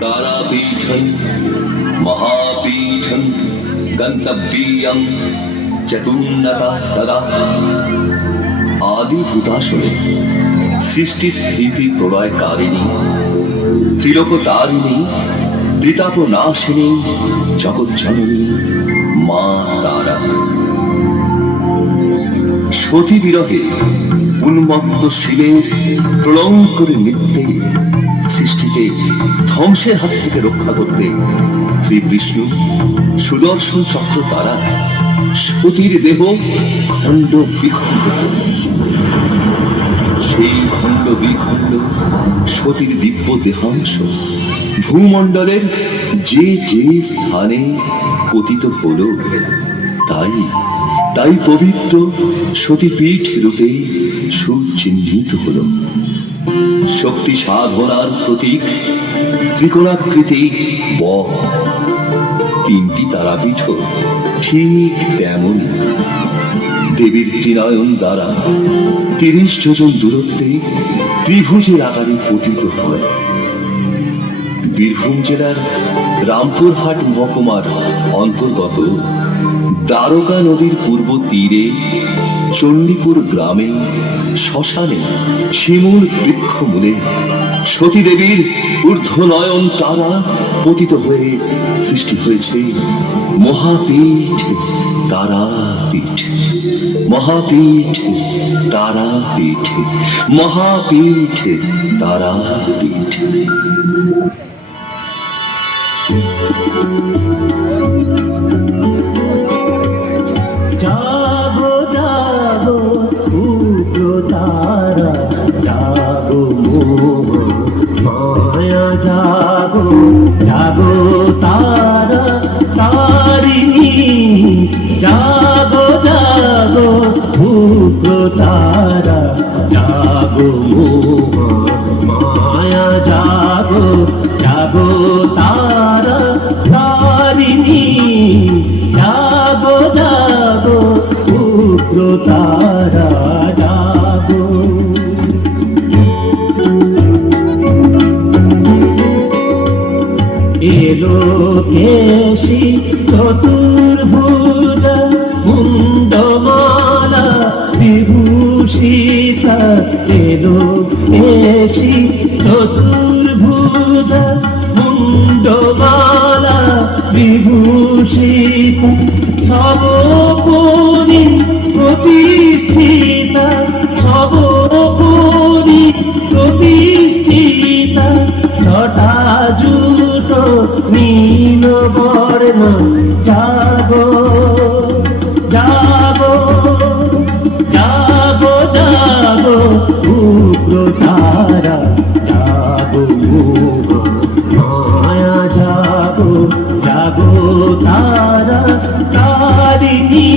तारापीठं महापीठं गन्तव्यं चतुर्नता सदा। आदि भूतासुरे सृष्टि स्थिति प्रलयकारिणी त्रिलोकतारिणी त्रितापनाशिनी जगज्जननी মা তারা। সতী বিরহে উন্মত্ত শিলের প্রলঙ্কর নৃত্যে সৃষ্টিকে ধ্বংসের হাত থেকে রক্ষা করতে শ্রীবিষ্ণু সুদর্শন চক্র দ্বারা সতীর দেহ খণ্ড বিখণ্ড করলেন। সেই খণ্ড বিখণ্ড সতীর দিব্য দেহাংশ ভূমণ্ডলের যে যে স্থানে পতিত হল, তাই পবিত্র সতীপীঠ রূপে সুচিহ্নিত হল। শক্তি সাধনার প্রতীক ত্রিকোণাকৃতি বট। তিনটি তারাপীঠ ঠিক তেমনই দেবীর ত্রিনয়ন দ্বারা ৩০ যোজন দূরত্বে ত্রিভুজের আকারে পতিত হয়। বীরভূম জেলার রামপুরহাট মহকুমার অন্তর্গত দ্বারকা নদীর পূর্ব তীরে চণ্ডীপুর গ্রামে শ্মশানে শিমুল বৃক্ষমূলে সতীদেবীর ঊর্ধ্বনয়ন তারা পতিত হয়ে সৃষ্টি হয়েছে মহাপীঠ তারাপীঠ। মহাপীঠ তারাপীঠ, মহাপীঠ তারাপীঠ। জাগো জাগো উগ্র তারা, জাগো মোহ মায়া, জাগো জাগো তারা তারিণী। জাগো জাগো উগ্র তারা, জাগো মোহ মায়া, জাগো জাগো তারা তারিণী। জাগো জাগো উগ্র তারা, জাগো। এলো কেশি চতুর্ভুজ মুন্ডমালা বিভূষিতা। এলো কেশি চতুর্ভুজ মুন্ডমালা বিভূষিতা। সর্বোপরি প্রতিষ্ঠিতা, সর্বোপরি প্রতিষ্ঠিতা। ছটা জুট নীল বর্ণ, জাগো জাগো জাগো জাগো উগ্র তারা, জাগো মোহ মায়া, জাগো জাগো তারা তারিণী।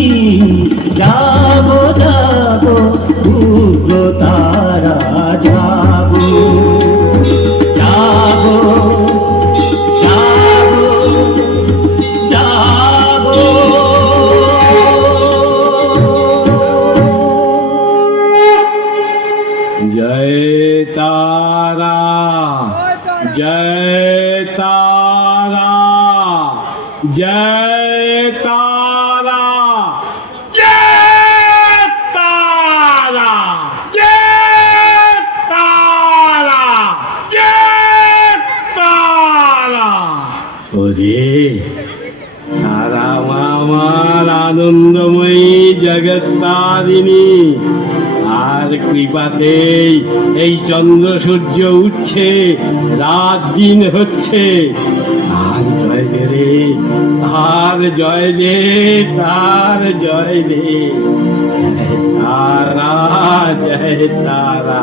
জাগো জাগো উগ্র তারা, জাগো জাগো জাগো জাগো। জয় তারা, জয় তারা, জয় তারা, জয় তারা, জয় তারা, জয় তারা। ওরে তারা আমার আনন্দময়ী জগত্তারিণী, আর কৃপাতেই এই চন্দ্র সূর্য উঠছে, রাত দিন হচ্ছে। আর জয় দে রে, আর জয় দে, তার জয় দে। জয় তারা, জয় তারা।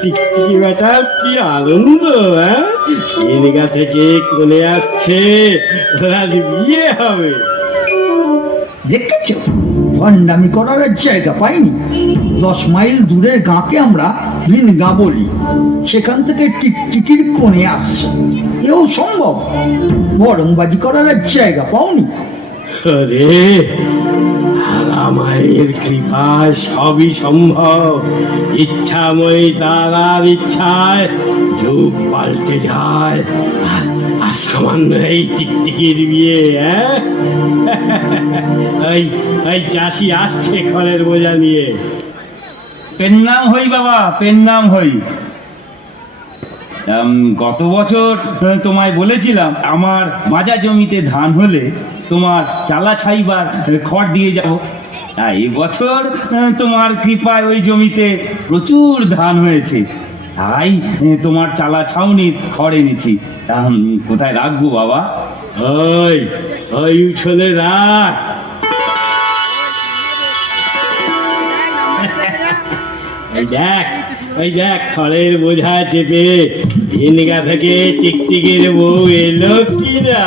টিকটিকি বেটা কি আনন্দ! এলাকা থেকে কোলে আসছে, আজ বিয়ে হবে। দেখেছো ভণ্ডামি করার আর জায়গা পাইনি। 10 মাইল দূরের গাঁকে আমরা ভিন গাঁ বলি, সেখান থেকে টিকটিকির কোণে আসছে, এও সম্ভব? বরংবাজি করার আর জায়গা পাওনি? আরে মায়ের কৃপায় সবই সম্ভব। ইচ্ছাময়ী তারার ইচ্ছায় যুগ পাল্টে যায়। আর সামান্য এই টিকটিকির বিয়ে, এই চাষি আসছে খড়ের বোঝা নিয়ে। পেন নাম হই বাবা, পেন নাম হই। গত বছর তোমায় বলেছিলাম আমার মাজা জমিতে ধান হলে তোমার চালা ছাইবার খড় দিয়ে যাব। এই বছর তোমার কৃপায় ওই জমিতে প্রচুর ধান হয়েছে, তাই তোমার চালা ছাউনির খড় এনেছি। কোথায় রাখবো বাবা? ওই ওই উঠোনে রাখ। ওই দেখ খড়ের বোঝা চেপে ভিনগা থেকে টিকটিকির বউ এলো কিনা।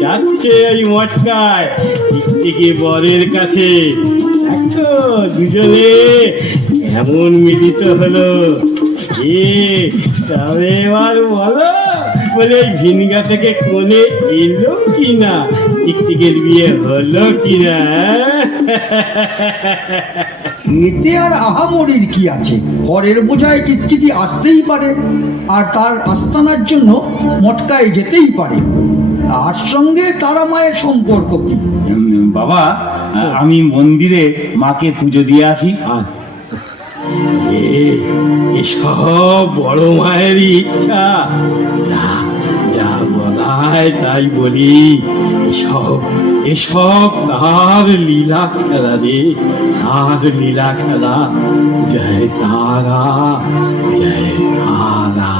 যাচ্ছে ওই মটকায় টিকটিকি বরের কাছে। দেখছো দুজনে এমন মিলিত হলো। তবে এবার বলো, বলে ভিনগা থেকে কোণে এলো কিনা, টিকটিকির বিয়ে হলো কিনা। এতে আর আহামরির কি আছে? ঘরের বোঝায় টিকটিকি আসতেই পারে, আর তার আস্তানার জন্য মটকায় যেতেই পারে। তার সঙ্গে তারা মায়ের সম্পর্ক কি? বাবা, আমি মন্দিরে মাকে পুজো দিয়ে আসি। এসব বড় মায়ের ইচ্ছা। যা বলায় তাই বলি। এসব তার লীলা খেলা রে, তার লীলা খেলা। জয় তারা, জয় তারা।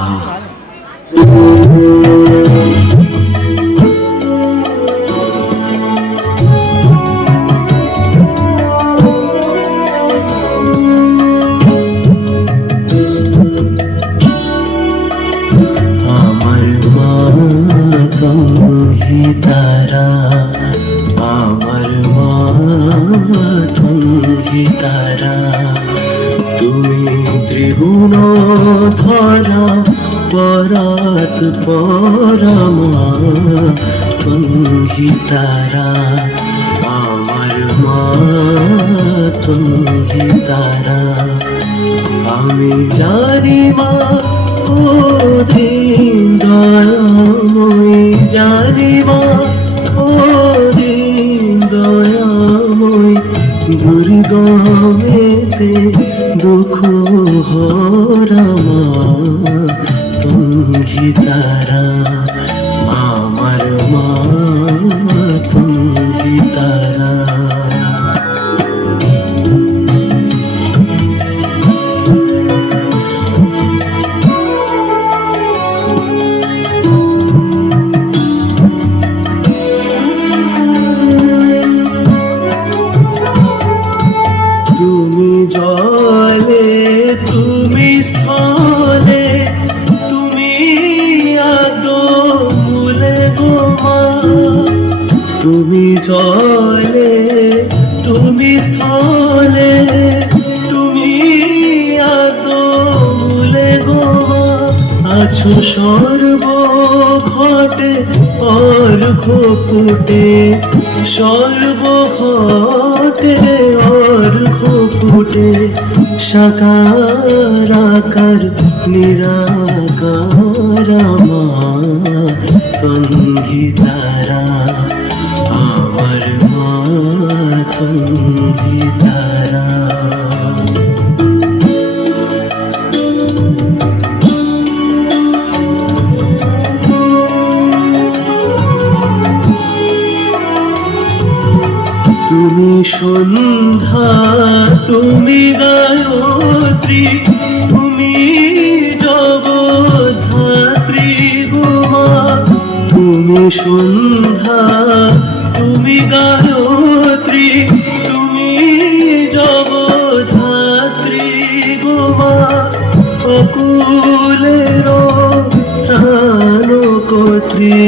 তারা আমার মা, তুমি তারা। তুমি ত্রিগুণ ধরা পরাত পরমা, তুমি তারা আমার মা, তুমি তারা। আমি জানি মা ওদিন দয়াময়ী, জানি মা ওদিন দয়াময়ী। দুর্গমেতে দুঃখ হরা মা, তুমি তারা আমার মা, তুমি তারা। তুমি জলে, তুমি স্থলে, তুমি আদমূলে গোমা। তুমি জলে, তুমি স্থলে, তুমি আদমূলে গোমা। আছো সর্বঘটে অর্ঘ্য ফুটে, সর্বঘটে অর্ঘ্য ফুটে। সাকার আকার নিরাকার মা, তুমি তারা আমার মা, তুমি তারা। তুমি সন্ধ্যা, তুমি গায়ত্রী, তুমি জগদ্ধাত্রী গোমা। তুমি সন্ধ্যা, তুমি গায়ত্রী, তুমি জগদ্ধাত্রী গোমা। অকুলের ত্রাণ কর্ত্রী,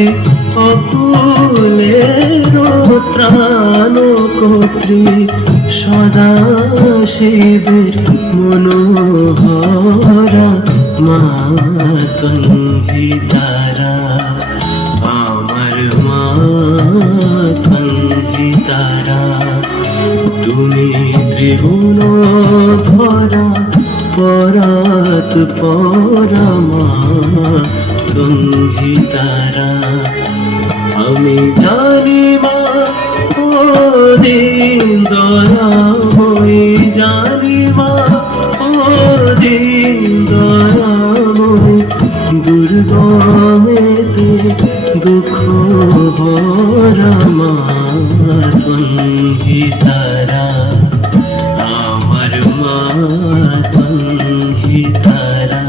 অকুলের ত্রাণ কর্ত্রী। গায়ত্রী সদা শিবের মনোহরা মা তুমি তারা আমার মা তুমি তারা তুমি ত্রিগুণ ভরা পরাত পরমা তুমি তারা আমি জানি মা ও দিন দয়াময়ী জানি মা ও দিন দয়াময়ী দুর্গমেতে দুঃখ ভরা মা তুমি তারা আমার মা তুমি তারা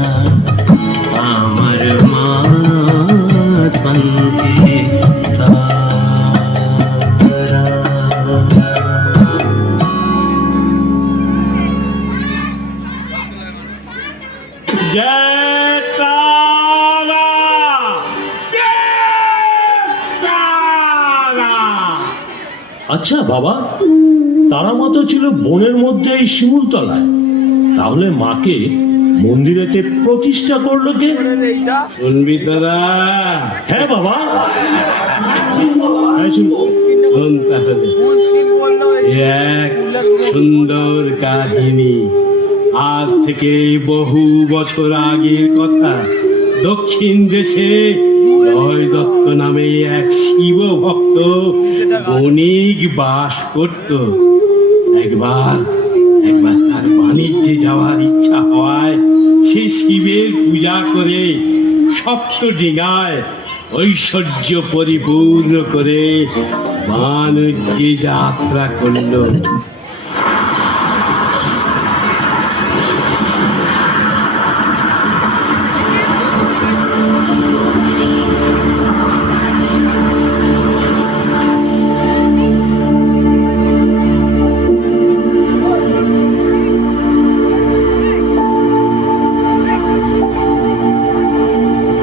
আমার মা তুমি তারা জয় তারা, জয় তারা। আচ্ছা বাবা, তারা মা তো ছিল বনের মধ্যে এই শিমুলতলায়, তাহলে মাকে মন্দিরেতে প্রতিষ্ঠা করলো কে? শুনবি তোরা? হ্যাঁ বাবা। হ্যাঁ, শোন তাহলে। এক সুন্দর কাহিনী, আজ থেকে বহু বছর আগের কথা। দক্ষিণ দেশে জয় দত্ত নামে এক শিব ভক্ত বণিক বাস করত। একবার তার বাণিজ্যে যাওয়ার ইচ্ছা হওয়ায় সে শিবের পূজা করে সপ্তডিঙায় ঐশ্বর্য পরিপূর্ণ করে বাণিজ্যে যাত্রা করল।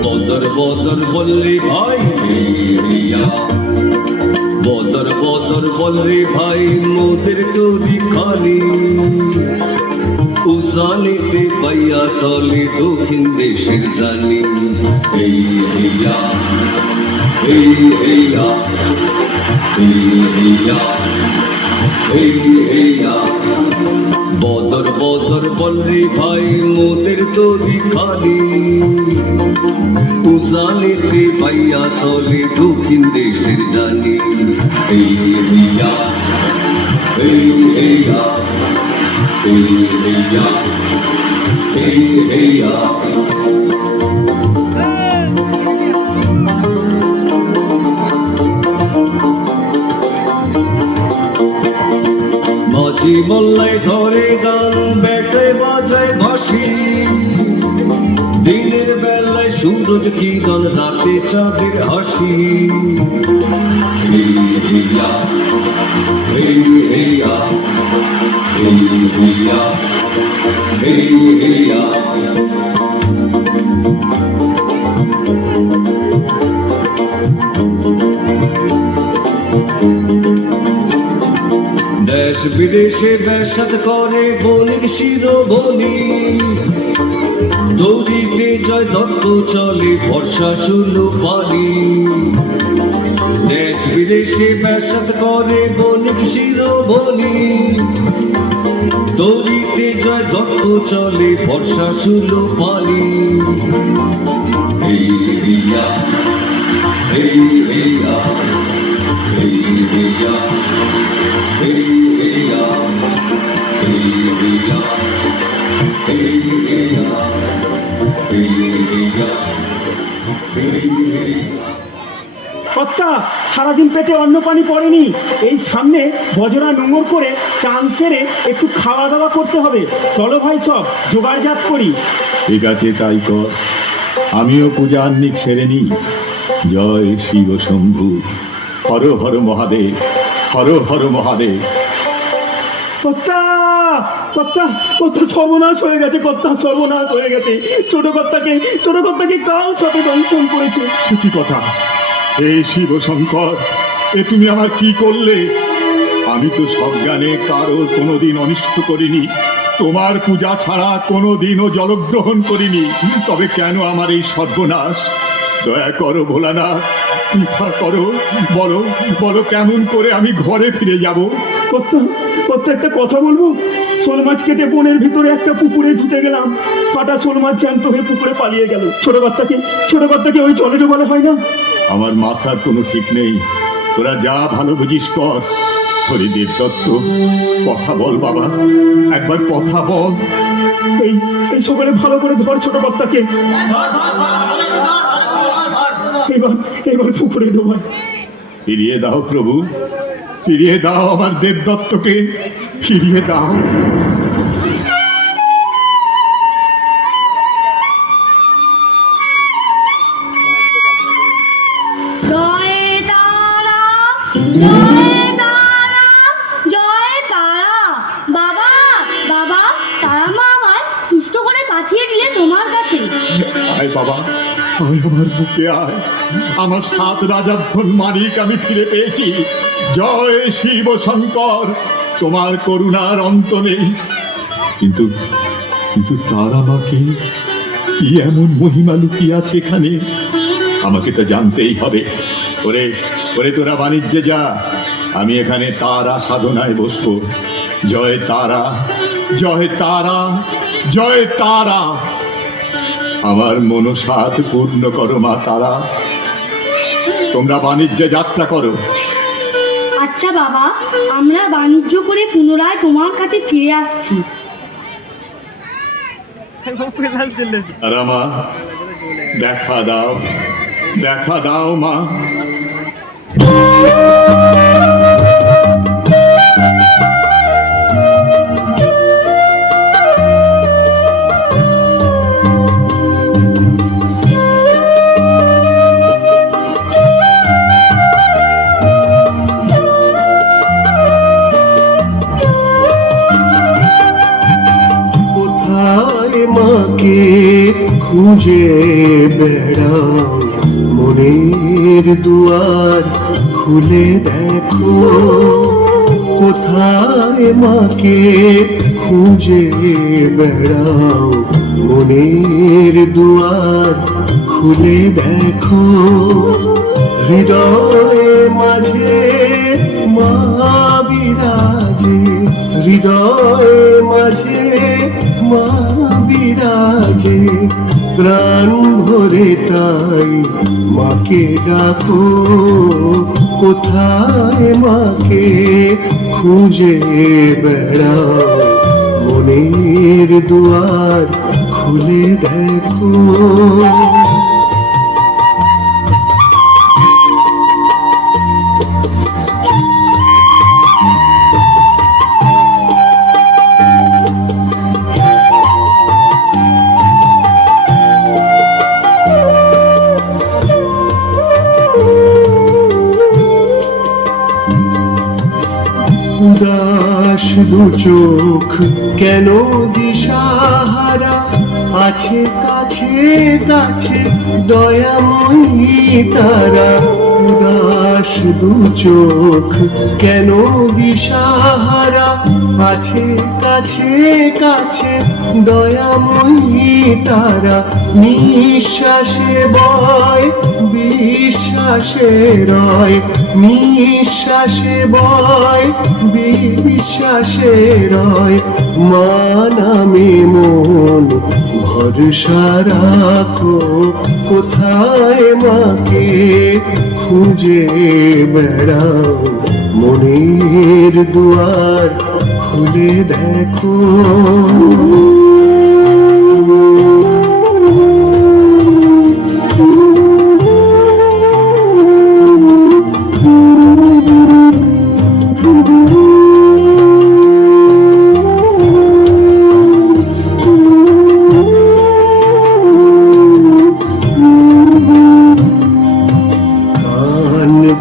বদর বদর বললে ভাই হেয়া, বদর বদর বললে ভাই মোদের তৈরি খালি উজানিতে পাইয়া চলে দক্ষিণ দেশের জানি। এই হেয়া, এই হেয়া, এই হেয়া, এই হেয়া, বদর বদর বললে ভাই মোদের তৈরি খালি উজানিতে পাইয়া চলে দক্ষিণ দেশের জানি। এই হেয়া, এই হেয়া, এই হেয়া, এই হেয়া। মাঝি মোল্লায় ধরে গান, বেটে বাজায় বাঁশি, দিনের বেলায় সূরজ কিরণ, রাতে চাঁদের হাসি। এই হেয়া, এই হেয়া, এই হেয়া, এই হেয়া। দেশ বিদেশে বেসাদ করে বণিক শিরোমণি, দৌড়িতে জয় দত্ত চলে বর্ষা শুলো পানি। দেশ বিদেশে বেসাদ করে বণিক শিরোমণি, দৌড়িতে জয় দত্ত চলে বর্ষা শুলো পানি। এই হেয়া, এই হেয়া, এই হেয়া, এই হেয়া, এই হেয়া, এই হেয়া, এই হেয়া, এই হেয়া। কর্তা, সারাদিন পেটে অন্ন পানি পড়েনি। এই সামনে বজরা নোংর করে চান সেরে একটু খাওয়া দাওয়া করতে হবে। চলো ভাই, সব জোগাড়জাত করি। ঠিক আছে, তাই কর। আমিও পূজা আহ্নিক সেরে নি। জয় শিব শম্ভু, হর হর মহাদেব, হর হর মহাদেব। কর্তা, কর্তা, কর্তা, সর্বনাশ হয়ে গেছে। কর্তা, সর্বনাশ হয়ে গেছে। ছোট কর্তাকে কাল সাথে দংশন করেছে। কি কথা? হে শিব শঙ্কর, এ তুমি আমার কি করলে? আমি তো সজ্ঞানে কারোর কোনোদিন অনিষ্ট করিনি, তোমার পূজা ছাড়া কোনোদিনও জলগ্রহণ করিনি, তবে কেন আমার এই সর্বনাশ? দয়া করো ভোলানাথ, কৃপা করো, বলো বলো কেমন করে আমি ঘরে ফিরে যাব? কর্তা একটা কথা বলবো? শোল মাছ কেটে বনের ভিতরে একটা পুকুরে ধুতে গেলাম, কাটা শোল মাছ জ্যান্ত হয়ে পুকুরে পালিয়ে গেল। ছোট কর্তাকে ওই জলে ডোবালে হয় না? আমার মাথার কোনো ঠিক নেই, তোরা যা ভালো বুঝিস কর। হরিদেব দত্ত, কথা বল বাবা, একবার কথা বল। এই সকালে ভালো করে ধর ছোট কর্তাকে, এবার পুকুরে ডোবায়। ফিরিয়ে দাও প্রভু, ফিরিয়ে দাও আমার দেবদত্তকে, ফিরিয়ে দাও। জয় তারা, জয় তারা, জয় তারা। বাবা বাবা, তারা মা আমায় সুস্থ করে পাঠিয়ে দিলে তোমার কাছে। আয় বাবা, আয় আমার বুকে আয়, আমার 7 রাজার ধন মানিক আমি ফিরে পেয়েছি। জয় শিব শঙ্কর, তোমার করুণার অন্ত নেই। কিন্তু কিন্তু তারা মাকে কি এমন মহিমা লুকিয়ে আছে এখানে? আমাকে তো জানতেই হবে। ওরে ওরে, তোরা বাণিজ্যে যা, আমি এখানে তারা সাধনায় বসবো। জয় তারা, জয় তারা, জয় তারা। আমার মনসাত পূর্ণ করো মা তারা, তোমরা বাণিজ্যে যাত্রা করো। আচ্ছা বাবা, আমরা বাণিজ্য করে পুনরায় তোমার কাছে ফিরে আসছি। তারা মা, দেখা দাও, দেখা দাও মা। কোথায় মাকে খুঁজে বেড়াও, মনের দুয়ার খুলে দেখো। কোথায় মাকে খুঁজে বেড়াও, মনের দুয়ার খুলে দেখো। হৃদয়ে মাঝে মা বিরাজে, হৃদয়ে মাঝে মা বিরাজে। প্রাণ ভরে তাই মাকে ডাকো, কোথায় মাকে খুঁজে বেড়াও, মনের দুয়ার খুলে দেখো। উদাস দু চোখ কেন দিশাহারা, আছে কাছে কাছে দয়াময়ী তারা। উদাস দু চোখ কেন দিশাহারা, আছে কাছে কাছে দয়াময়ী তারা। নিঃশ্বাসে বয় বিশ্বাসে রয়, নিঃশ্বাসে বয় বিশ্বাসে রয়। মা নামে মন ভরসা রাখো, কোথায় মাকে খুঁজে বেড়াও, মনের দুয়ার খুলে দেখো।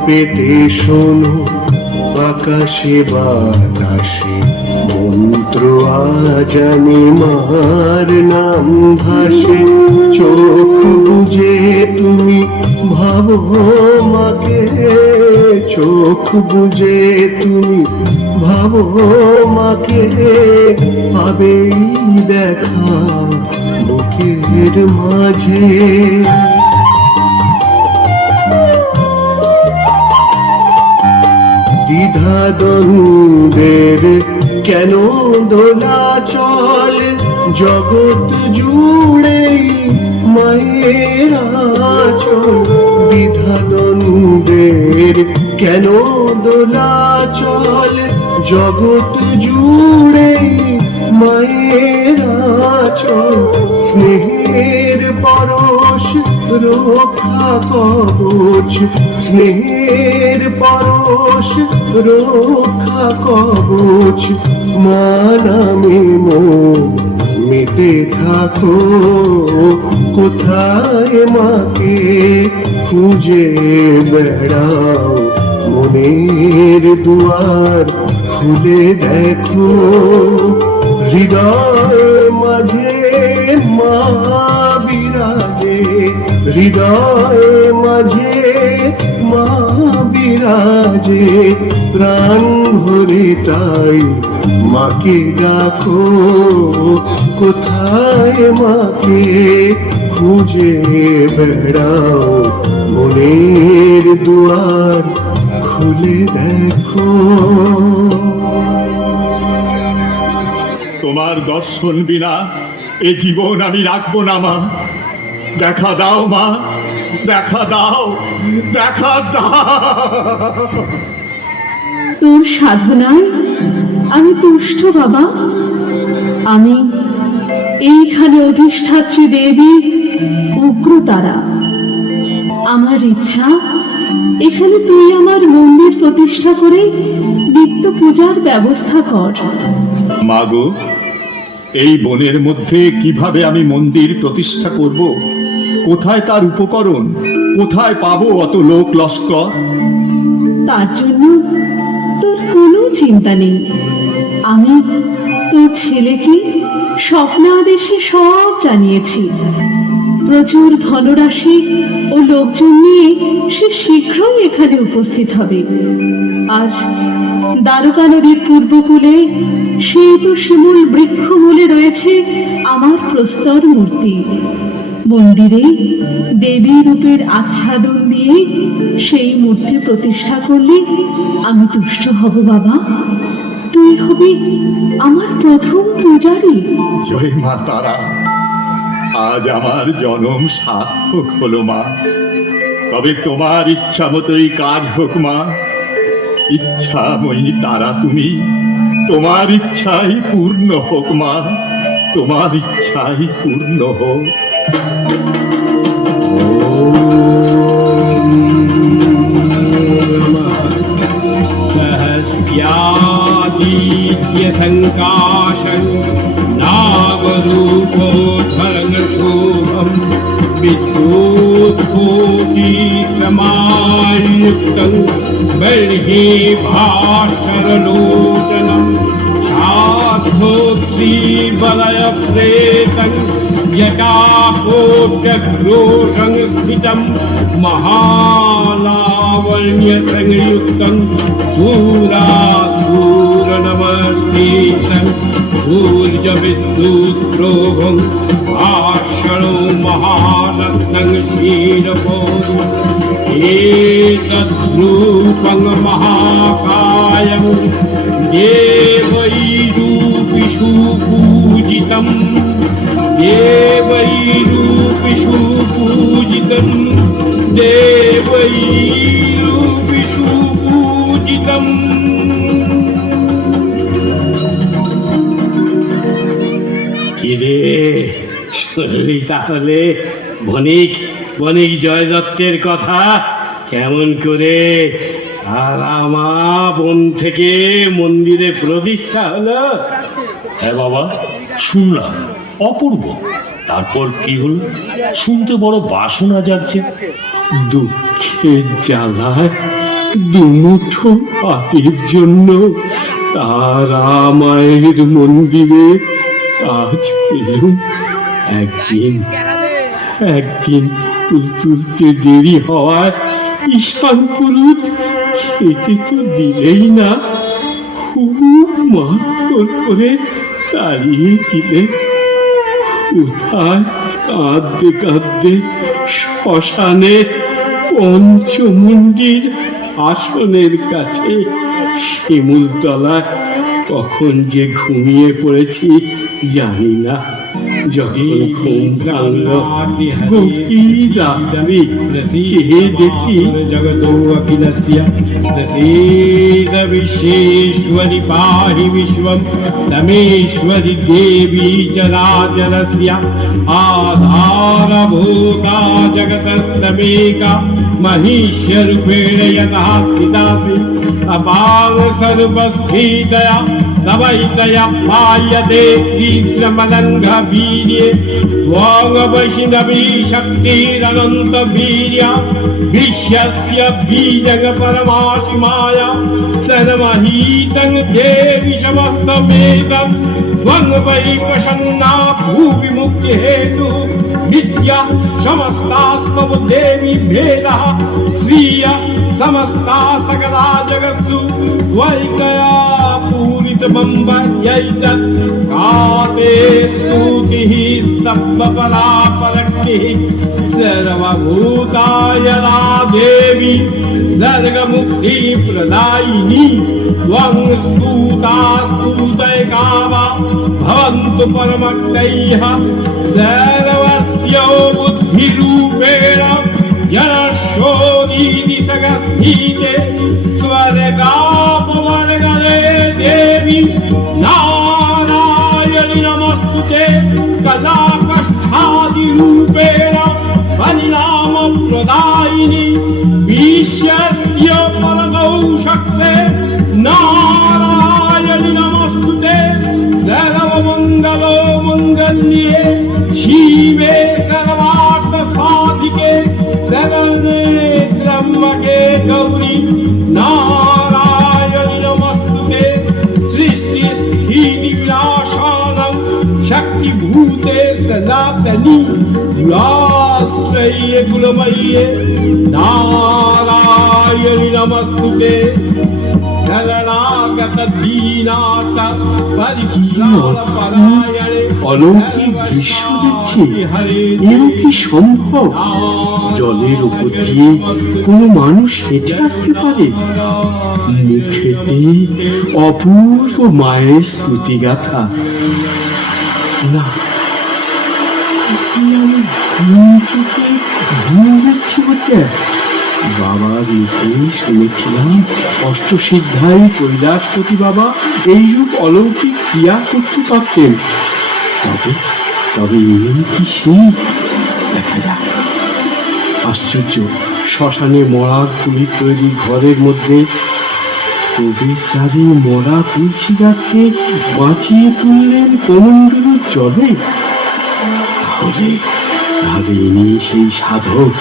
পেতে শোনো, আকাশে বাতাসে মন্ত্র আজানে মার নাম ভাসে, চোখ বুঝে তুমি ভাবো মাকে, চোখ বুঝে তুমি ভাবো মাকে, পাবেই দেখা বুকের মাঝে। দ্বিধা দ্বন্দ্বের কেন দোলাচল, জগৎ জুড়েই মায়ের আঁচল। দ্বিধা দ্বন্দ্বের কেন দোলাচল, জগৎ জুড়েই মায়ের আঁচল। স্নেহের পরশ রক্ষা কবচ, স্নেহের পরশ রক্ষা কবচ। মা নামে মন মেতে থাকো, কোথায় মাকে খুঁজে বেড়াও। মনের দুয়ার খুলে দেখো, হৃদয় মাঝে মা বিরাজে, হৃদয় মাঝে মা বিরাজে। প্রাণ ভরে তাই মাকে ডাকো, কোথায় মাকে খুঁজে বেড়াও। মনের দুয়ার খুলে দেখো। তোমার দর্শন বিনা এ জীবন আমি রাখবো না মা। দেখা দাও মা, দেখা দাও, দেখা দাও। তোর সাধনায় আমি তুষ্ট বাবা। আমি এইখানে অধিষ্ঠাত্রী দেবী উগ্রতারা। আমার ইচ্ছা এখানে তুই আমার মন্দির প্রতিষ্ঠা করে নিত্য পূজার ব্যবস্থা কর। মাগো, এই বনের মধ্যে কিভাবে আমি মন্দির প্রতিষ্ঠা করব? কোথায় তার উপকরণ? কোথায় পাবো অত লোক লস্কর? তার জন্য তোর কোনো চিন্তা নেই। আমি তোর ছেলেকে স্বপ্নাদেশে সব জানিয়েছি। প্রচুর ধনরাশি ও লোকজন নিয়ে সে শীঘ্রই এখানে উপস্থিত হবে। আর দ্বারকা নদীর পূর্বকূলে শ্বেত শিমুল বৃক্ষমূলে রয়েছে আমার প্রস্তর মূর্তি। মন্দিরে দেবী রূপের আচ্ছাদন দিয়ে সেই মূর্তি প্রতিষ্ঠা করলে আমি তুষ্ট হব বাবা। তুই হবি আমার প্রথম পূজারী। জয় মা তারা, আজ আমার জনম সার্থক হলো মা। তবে তোমার ইচ্ছা মতোই কাজ হোক মা। ইচ্ছাময়ী তারা তুমি, তোমার ইচ্ছাই পূর্ণ হোক মা, তোমার ইচ্ছাই পূর্ণ হোক। सहस्यादित्य संकाशं नागरूपोद्धरण शोभं विद्युत्कोटि समायुक्तं बर्हि भास्करलोचनं शास्त्रोक्तिबलयप्रेतं जटाकोट्यघ्रोषं स्थितं महालावण्यसंयुक्तं सूरासूरनमस्तीतं सूर्यविद्युत्प्रोभं भाषणो महारत्नं क्षीरपों एतद्रूपं महाकायं देवैरूपिषु पूजितं देवैरूपिषु पूजितं देवैरूपिषु पूजितम्। কিরে শুনলি তাহলে বণিক বণিক জয় দত্তের কথা? কেমন করে আরামা বন থেকে মন্দিরে প্রতিষ্ঠা হলো? হ্যাঁ বাবা, শুনলাম। অপূর্ব। তারপর কি হলো? শুনতে বড় বাসনা জাগছে। দুঃখের জ্বালায় দুমুঠো পাপের জন্য তারা মায়ের মন্দিরে আজ পেলুম। একদিন ফুল তুলতে দেরি হওয়ায় ঈশান পুরুত খেতে তো দিলেই না, খুব মারধর করে তাড়িয়ে দিলে। কোথায় কাঁদতে কাঁদতে শ্মশানে পঞ্চমুণ্ডির আসনের কাছে শিমুলতলায় কখন যে ঘুমিয়ে পড়েছি জানি না। যখন ঘুম ভাঙল গভীর রাত্রি, চেয়ে দেখি জগতো অখিলস্য প্রসীদ বিশ্বেশ্বরি পাহি বিশ্বম তমেশ্বরি দেবী চরাচরস্য আধারভূতা জগতস্তমেকা মহিষ্যরূপেণ যতঃ পিতাসি অপাং সর্বস্থিতয়া তবৈতয়া পায়তে তীক্ষ্ণমলঙ্ঘ वीर्ये त्वं वैष्णवी शक्तिरनन्त वीर्य विश्वस्य बीजं परमाशिमाया सर्वहितं देवि समस्तमेतं त्वं वै प्रसन्ना भूवि मुक्तिहेतु विद्या समस्तास्तव देवी भेदः श्रिय समस्ता सकला जगत्सु त्वैकया पूरितमम्बर्यैतत् काते स्तुतिः स्तब्धपरापरक्तिः सर्वभूतायला देवी सर्गमुक्तिप्रदायिनी त्वं स्तुतास्तुतैकावा भवन्तु परमक्तैः सर्वस्य बुद्धिरूपेण जनशोधीति सगस्थिते स्वर्गापवर्गले देवी नारायणि नमस्तुते कलाकष्ठादिरूपेण परिणामप्रदायिनि विश्वस्य परगौ शक्ते नारायणि नमस्तुते सर्वमङ्गलो मङ्गल्ये शिवे सर्वार्थसाधिके शरणे त्र्यम्बके गौरी नारायणि नमस्तुते सृष्टिस्थिति विनाशानं शक्तिभूते सनातनी गुलाश्रये कुलमय्ये नारायणि नमस्तुते शरणागत दीनाथ परित्राण परायणे অলৌকিক দৃশ্য দেখছি, এও কি সম্ভব? জলের উপর দিয়ে কোনো মানুষ হেঁটে আসতে পারে? মুখেতে অপূর্ব মায়ের স্তুতিগাথা। না, আমি ঘুম চোখে ভুলে যাচ্ছি বটে। বাবার মুখে শুনেছিলাম অষ্টসিদ্ধাই কৈলাসপতি বাবা এইরূপ অলৌকিক ক্রিয়া করতে পারতেন। তবে এই কি সেই? দেখা যাক। আশ্চর্য, শ্মশানে মরার তুলির তৈরি ঘরের মধ্যে প্রবেশদ্বারে মরা তুলসী গাছকে বাঁচিয়ে তুললেন কমণ্ডলুর জলে। তাহলে ইনি সেই সাধক,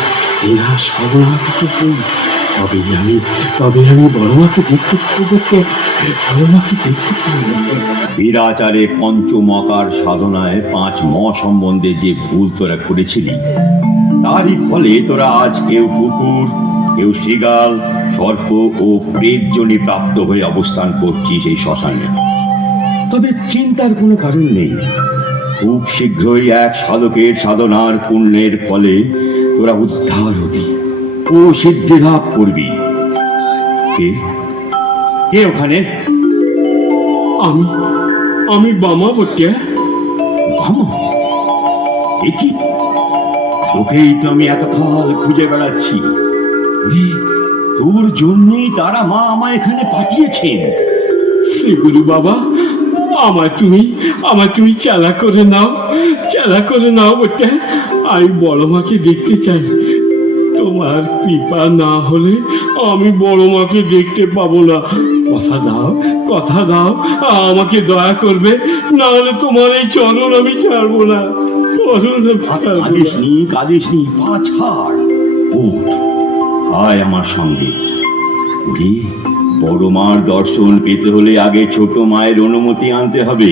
এরা শরণাগত হই। তবে আমি বড়মাকে দেখতে পাবো। বীরাচারে পঞ্চমকার সাধনায় 5 ম সম্বন্ধে যে ভুল তোরা করেছিলি, তারই ফলে তোরা আজ কেউ কুকুর, কেউ শৃগাল, সর্প ও প্রেতজনে প্রাপ্ত হয়ে অবস্থান করছিস এই শ্মশানে। তবে চিন্তার কোনো কারণ নেই, খুব শীঘ্রই এক সাধকের সাধনার পুণ্যের ফলে তোরা উদ্ধার হবি ও সিদ্ধি লাভ করবি। কে ওখানে? আমি বামা বটে। বামা? এ কি? তোকেই তো আমি এতকাল খুঁজে বেড়াচ্ছি। তোর জন্যই তারা মা আমায় এখানে পাঠিয়েছেন। শ্রীগুরু বাবা, আমার তুমি চালা করে নাও বটে। আমি বড় মাকে দেখতে চাই। তোমার কৃপা না হলে আমি বড় মাকে দেখতে পাবো না। কথা দাও আমাকে দয়া করবে, না হলে তোমার এই চরণ আমি ছাড়বো না। কাঁদিসনি, পা ছাড়। আয় আমার সঙ্গে। বড় মার দর্শন পেতে হলে আগে ছোট মায়ের অনুমতি আনতে হবে,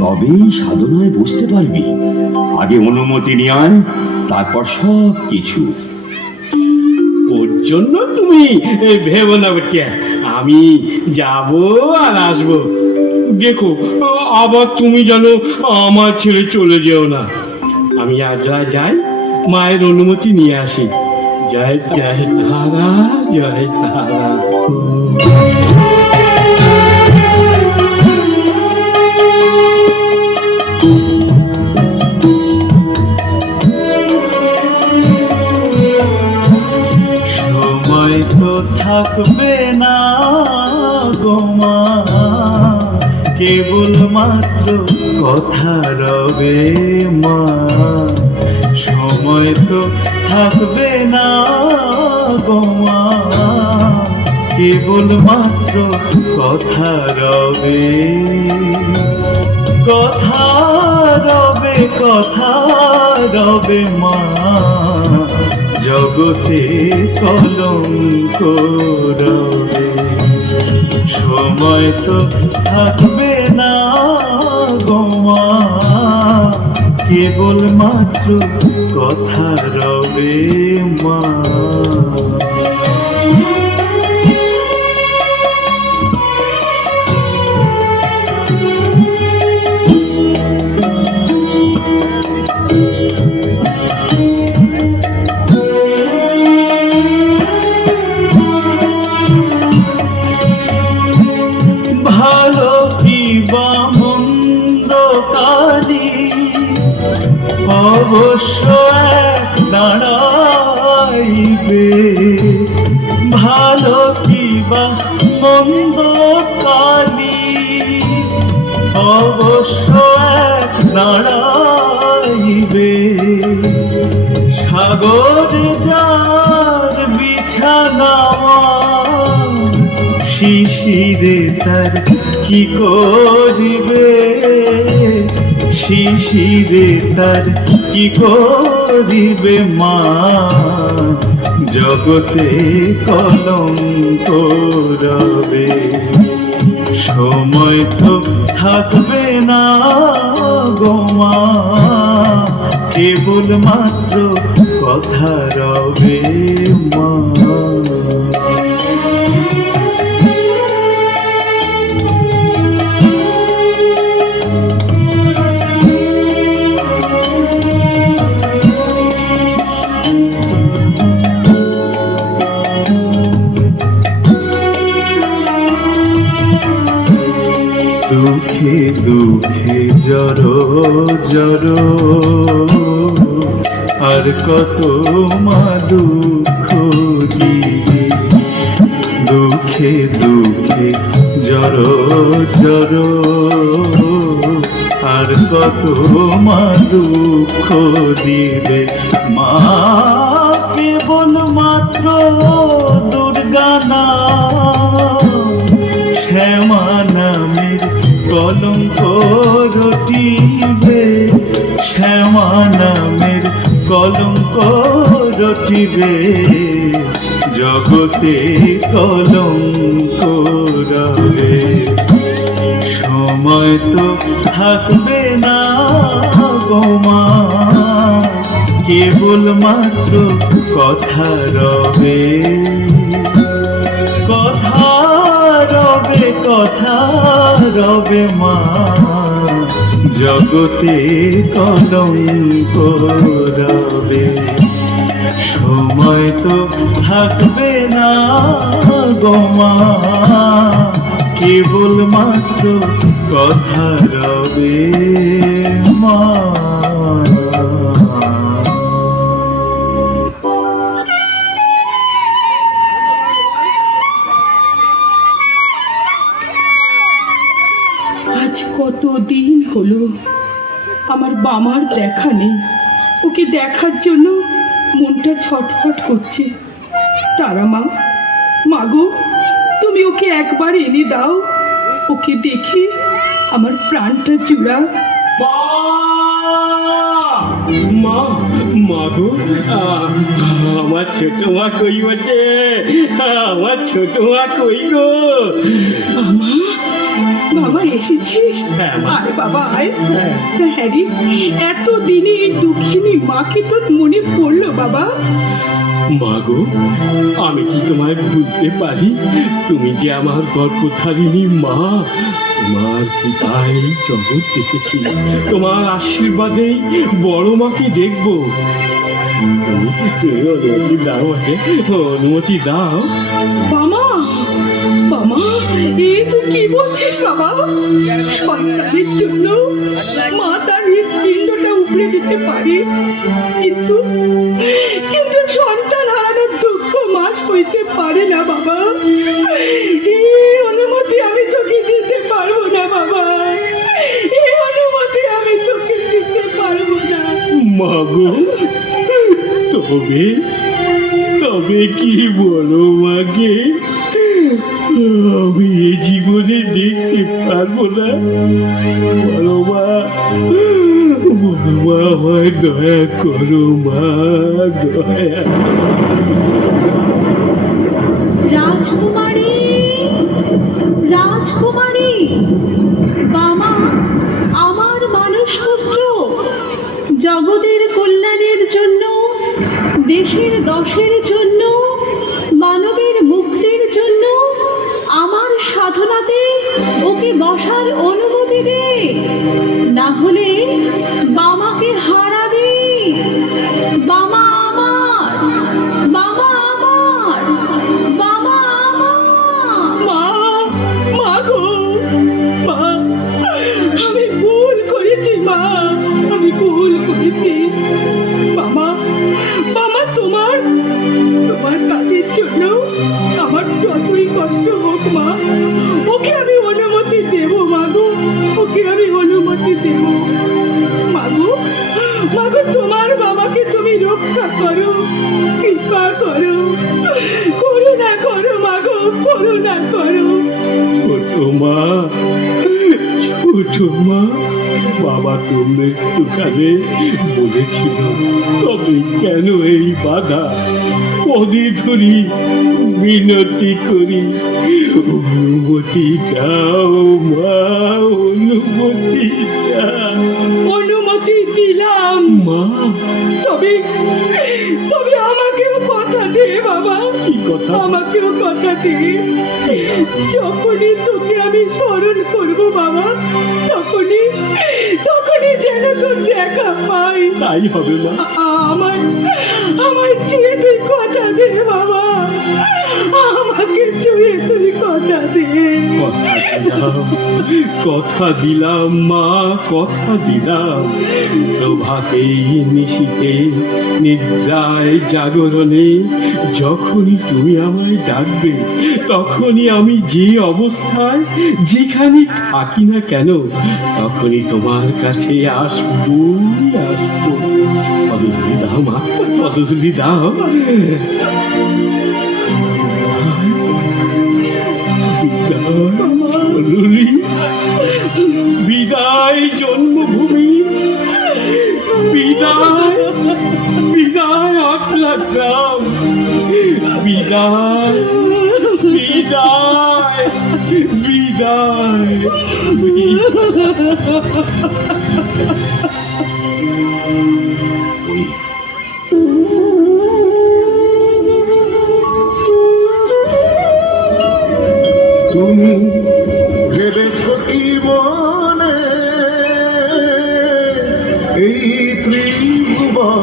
তবেই সাধনায় বসতে পারবি। আগে অনুমতি নিয়ে আয়, তারপর সব কিছু। ওর জন্য তুমি ভেবো না বেটা, আমি যাব আর আসবো। দেখো আবার তুমি জানো আমার ছেড়ে চলে যেও না। আমি আজ যাই, মায়ের অনুমতি নিয়ে আসি। জয় জয় তারা, জয় তারা। সময় তো থাকবে না গোমা, কেবল মাত্র কথা রবে মা। সময় তো থাকবে না গোমা, কেবল মাত্র কথা রবে। কথা রবে, কথা রবে মা, জগতে কলঙ্ক রবে। সময় তো থাকবে না গোমা, কেবল মাত্র কথা রবে মা। ভালো কি বা মন্দ কালি অবশ্য এক দাঁড়াইবে। ভালো কি বা মন্দ কালি অবশ্য এক দাঁড়াইবে। সাগরে যার বিছানা শিশিরে তার কি করিবে, শিশিরে তার কি করিবে মা। জগতে কলঙ্ক রবে। সময় তো থাকবে না গোমা, কেবল মাত্র কথা রবে মা। দুঃখে দুঃখে জড়ো জড়ো, আর কত মা দুঃখ দিবে। দুঃখে দুঃখে জড়ো জড়ো, আর কত মা দুঃখ দিবে। মা কেবল মাত্র দুর্গা না, শ্যামা নামের কলঙ্ক রটিবে। শ্যামা নামের কলঙ্ক রটিবে। জগতে কলঙ্ক রবে। সময় তো থাকবে না গোমা, কেবল মাত্র কথা রবে। কথা রবে, কথা রবে মা, জগতে কলঙ্ক রবে। সময় তো থাকবে না গোমা, কেবল মাত্র কথা রবে মা। আজ কতদিন হলো আমার বামার দেখা নেই। ওকে দেখার জন্য মনটা ছটফট করছে। তারা মা, মাগো তুমি ওকে একবার এনে দাও। ওকে দেখে আমার প্রাণটা জুড়া। মা, মা গো, আমার ছোট মা কই বটে? আমার ছোট মা কই গো? বাবা এসেছিস? হ্যাঁ, মা। আরে বাবা আয়। তা হ্যারি, এতদিনে এই দুঃখিনী মাকে তোর মনে পড়লো বাবা? মা গো, আমি কি তোমায় ভুলতে পারি? তুমি যে আমার গর্ভধারিণী মা। তোমার পিতাই জগৎ দেখেছি, তোমার আশীর্বাদেই বড় মাকে দেখবো। তুমি অনুমতি দাও আমাকে, অনুমতি দাও। বাবা, বাবা, এই তুই কি বলছিস বাবা? সন্তানের জন্য মা তার হৃৎপিণ্ডটা উপড়ে দিতে পারে, কিন্তু কিন্তু সন্তান হারানোর দুঃখ মা সইতে পারে না বাবা। এই অনুমতি আমি তোকে দিতে পারবো না বাবা, এই অনুমতি আমি তোকে দিতে পারবো না। মা গো, তবে তবে কি বলো মাকে? আমি এ জীবনে দেখতে পারবো না। বলো মা, বলো মা, আমায় দয়া করো মা, দয়া। রাজকুমারী, রাজকুমারী, বামা আমার মানসপুত্র, জগতের কল্যাণের জন্য, দেশের দশের জন্য, মানবের মুক্তির জন্য আমার সাধনাতে ওকে বসার অনুমতি দে, না হলে বামাকে হারাবি। বামা আমার, বামা আমার, বামা আমার। মা, মা গো, মা, আমি ভুল করেছি মা, আমি ভুল করেছি। বাবা, বাবা, তোমার কাজের জন্য আমার যতই কষ্ট হোক মা, ওকে আমি অনুমতি দেব মা গো, ওকে আমি অনুমতি দেব। মা গো, মা গো, তোমার বাবাকে তুমি রক্ষা করো, কৃপা করো, করুণা করো মা গো, করুণা করো। ছোট মা, ছোট মা, বাবা তো মৃত্যুকালে বলেছিল, তবে কেন এই বাধা? পদে ধরি, মিনতি করি, অনুমতি দাও মা, অনুমতি দাও। অনুমতি দিলাম মা, তবে তবে আমাকেও কথা দে বাবা। কি কথা? আমাকেও কথা দে, যখনই তোকে আমি স্মরণ করবো বাবা, তখনই তখনই যেন তোর দেখা পাই। তাই হবে মা। আমার আমার চেয়ে তুই কথা দে বাবা, আমাকে চুয়ে তুই কথা দে। কথা দিলাম মা, কথা দিলাম। প্রভাতে নিশীথে, নিদ্রায় জাগরণে, যখনই তুমি আমায় ডাকবে, তখনই আমি যে অবস্থায় যেখানে থাকি না কেন, তখনই তোমার কাছে আসবো, আসবো। পদধূলি দাও মা, পদধূলি দাও। বিদায় জন্মভূমি, বিদায়, বিদায় আকলা গ্রাম, বিদায়, বিদায়, বিদায়। তুমি ভেবেছ কি মনে এই ত্রিভুবনে?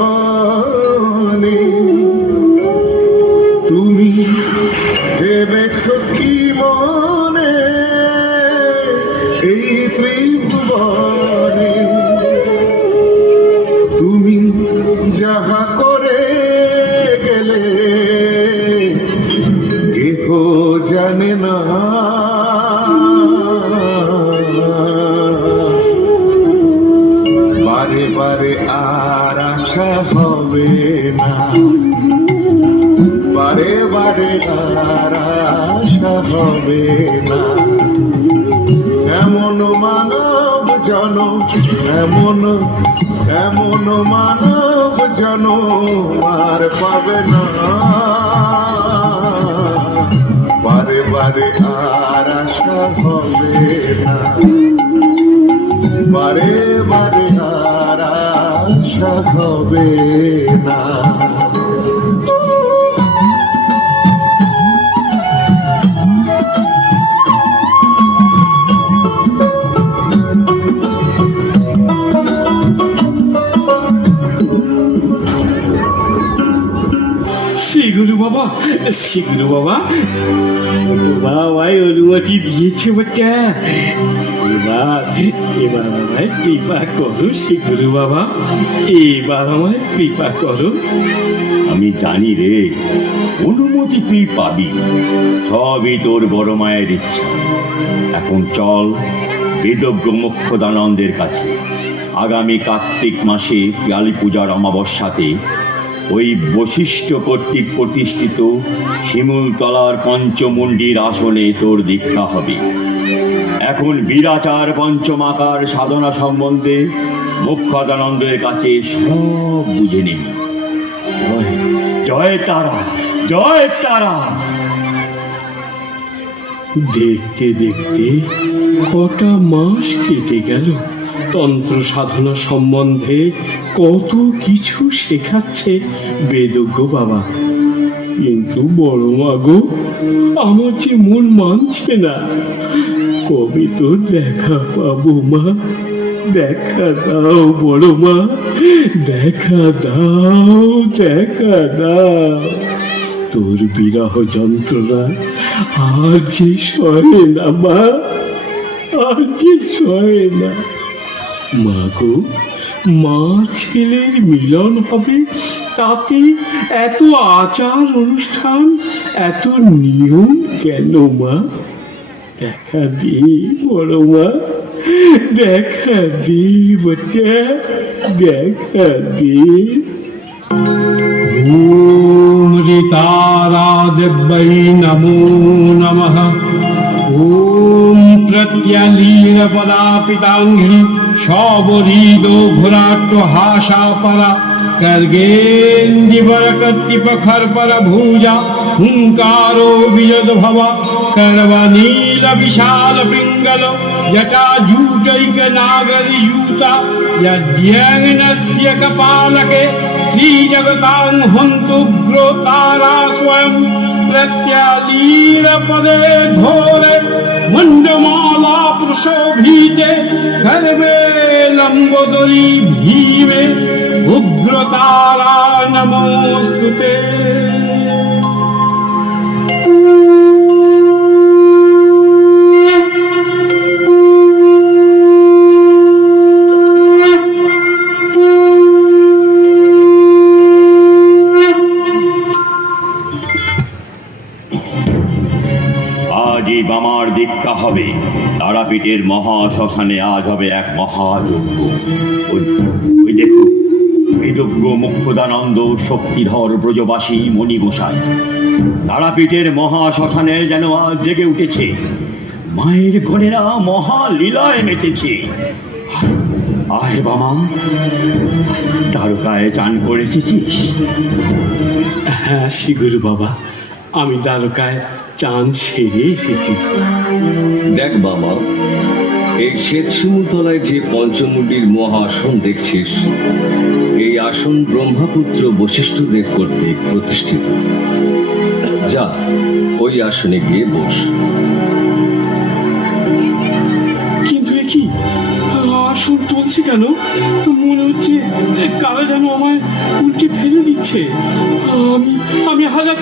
তুমি ভেবেছ কি মনে এই ত্রিভুবনে? তুমি যাহা করে গেলে কেহ জানে না। বারে বারে আর আশা হবে না, বারে বারে আর আশা হবে না। এমন মানব জনম এমন এমন মানব জনম আর পাবে না, বারে বারে আর আশা হবে না, বারে বারে আর আশা হবে না। শ্রীগুরু বাবা, শ্রীগুরু বাবা, বাবাই অনুমতি দিয়েছে বটে। এবার আমায় কৃপা করো শ্রীগুরু বাবা, এবার আমায় কৃপা করো। আমি জানি রে, অনুমতি তুই পাবি, সবই তোর বড় মায়ের ইচ্ছা। এখন চল বেদজ্ঞ মোক্ষদানন্দের কাছে। আগামী কার্তিক মাসে কালী পূজার অমাবস্যাতে ওই বশিষ্ঠ কর্তৃক প্রতিষ্ঠিত শিমুলতলার পঞ্চমুণ্ডির আসনে তোর দীক্ষা হবে। এখন বিরাচার পঞ্চমাকার সাধনা সম্বন্ধে মোক্ষদানন্দের কাছে সব বুঝে নিবি। জয় তারা, জয় তারা। দেখতে দেখতে কটা মাস কেটে গেল। তন্ত্র সাধনা সম্বন্ধে কত কিছু শেখাচ্ছে বেদজ্ঞ বাবা, কিন্তু বড় মা গো, আমার যে মন মানছে না। কবে তোর দেখা পাবো মা? দেখা দাও বড় মা, দেখা দাও, দেখা দাও। তোর বিরহ যন্ত্রণা আর যে সয় না মা, আর যে সয় না। মা গো, মা ছেলের মিলন হবে, তাতে এত আচার অনুষ্ঠান, এত নিয়ম কেন মা? দেখা দে বড় মা, দেখা দে বটে, দেখা দে। ওম ঋতারা দেব্যৈ নমো নমঃ। ওম প্রত্যলীন পদাপিতাঙ্ঘ্রি সবরিদো ভুরাট হাসাপরা कर्गेन्दिवरकत्तिपखर्पर भूजा हुंकारो विजद भवा कर्वनील विशाल पिंगल जटाजूटैक नागरियूता यज्ञस्य कपालके श्रीजगतां हन्तुग्रो तारा स्वयं प्रत्यालीन पदे घोरे मुंडमाला प्रशोभिते गर्भे लंबोदरी भीमे उग्रतारा नमोस्तुते। আজই বামার দীক্ষা হবে। তারাপীঠের মহাশ্মশানে আজ হবে এক মহাযজ্ঞ। ওই দেখো, বেদজ্ঞ মুক্ষদানন্দ শক্তিধর ব্রজবাসী মণি গোসাই তারাপীঠের মহাশ্মশানে যেন আজ জেগে উঠেছে। মায়ের গণেরা মহালীলায় মেতেছে। আয় বামা, দ্বারকায় চান করে এসেছিস? হ্যাঁ শ্রীগুরু বাবা, আমি দ্বারকায় চান সেরে এসেছি। দেখ বাবা, এই শ্বেত শিমুলতলায় যে পঞ্চমুণ্ডির মহাসন দেখছিস, এই আসন ব্রহ্মপুত্র বশিষ্ঠদেব কর্তৃক প্রতিষ্ঠিত। যা, ওই আসনে গিয়ে বস। কিন্তু এ কি, আসন চলছে কেন? মনে হচ্ছে কারা যেন আমায় উল্টে ফেলে দিচ্ছে। আমি হাজার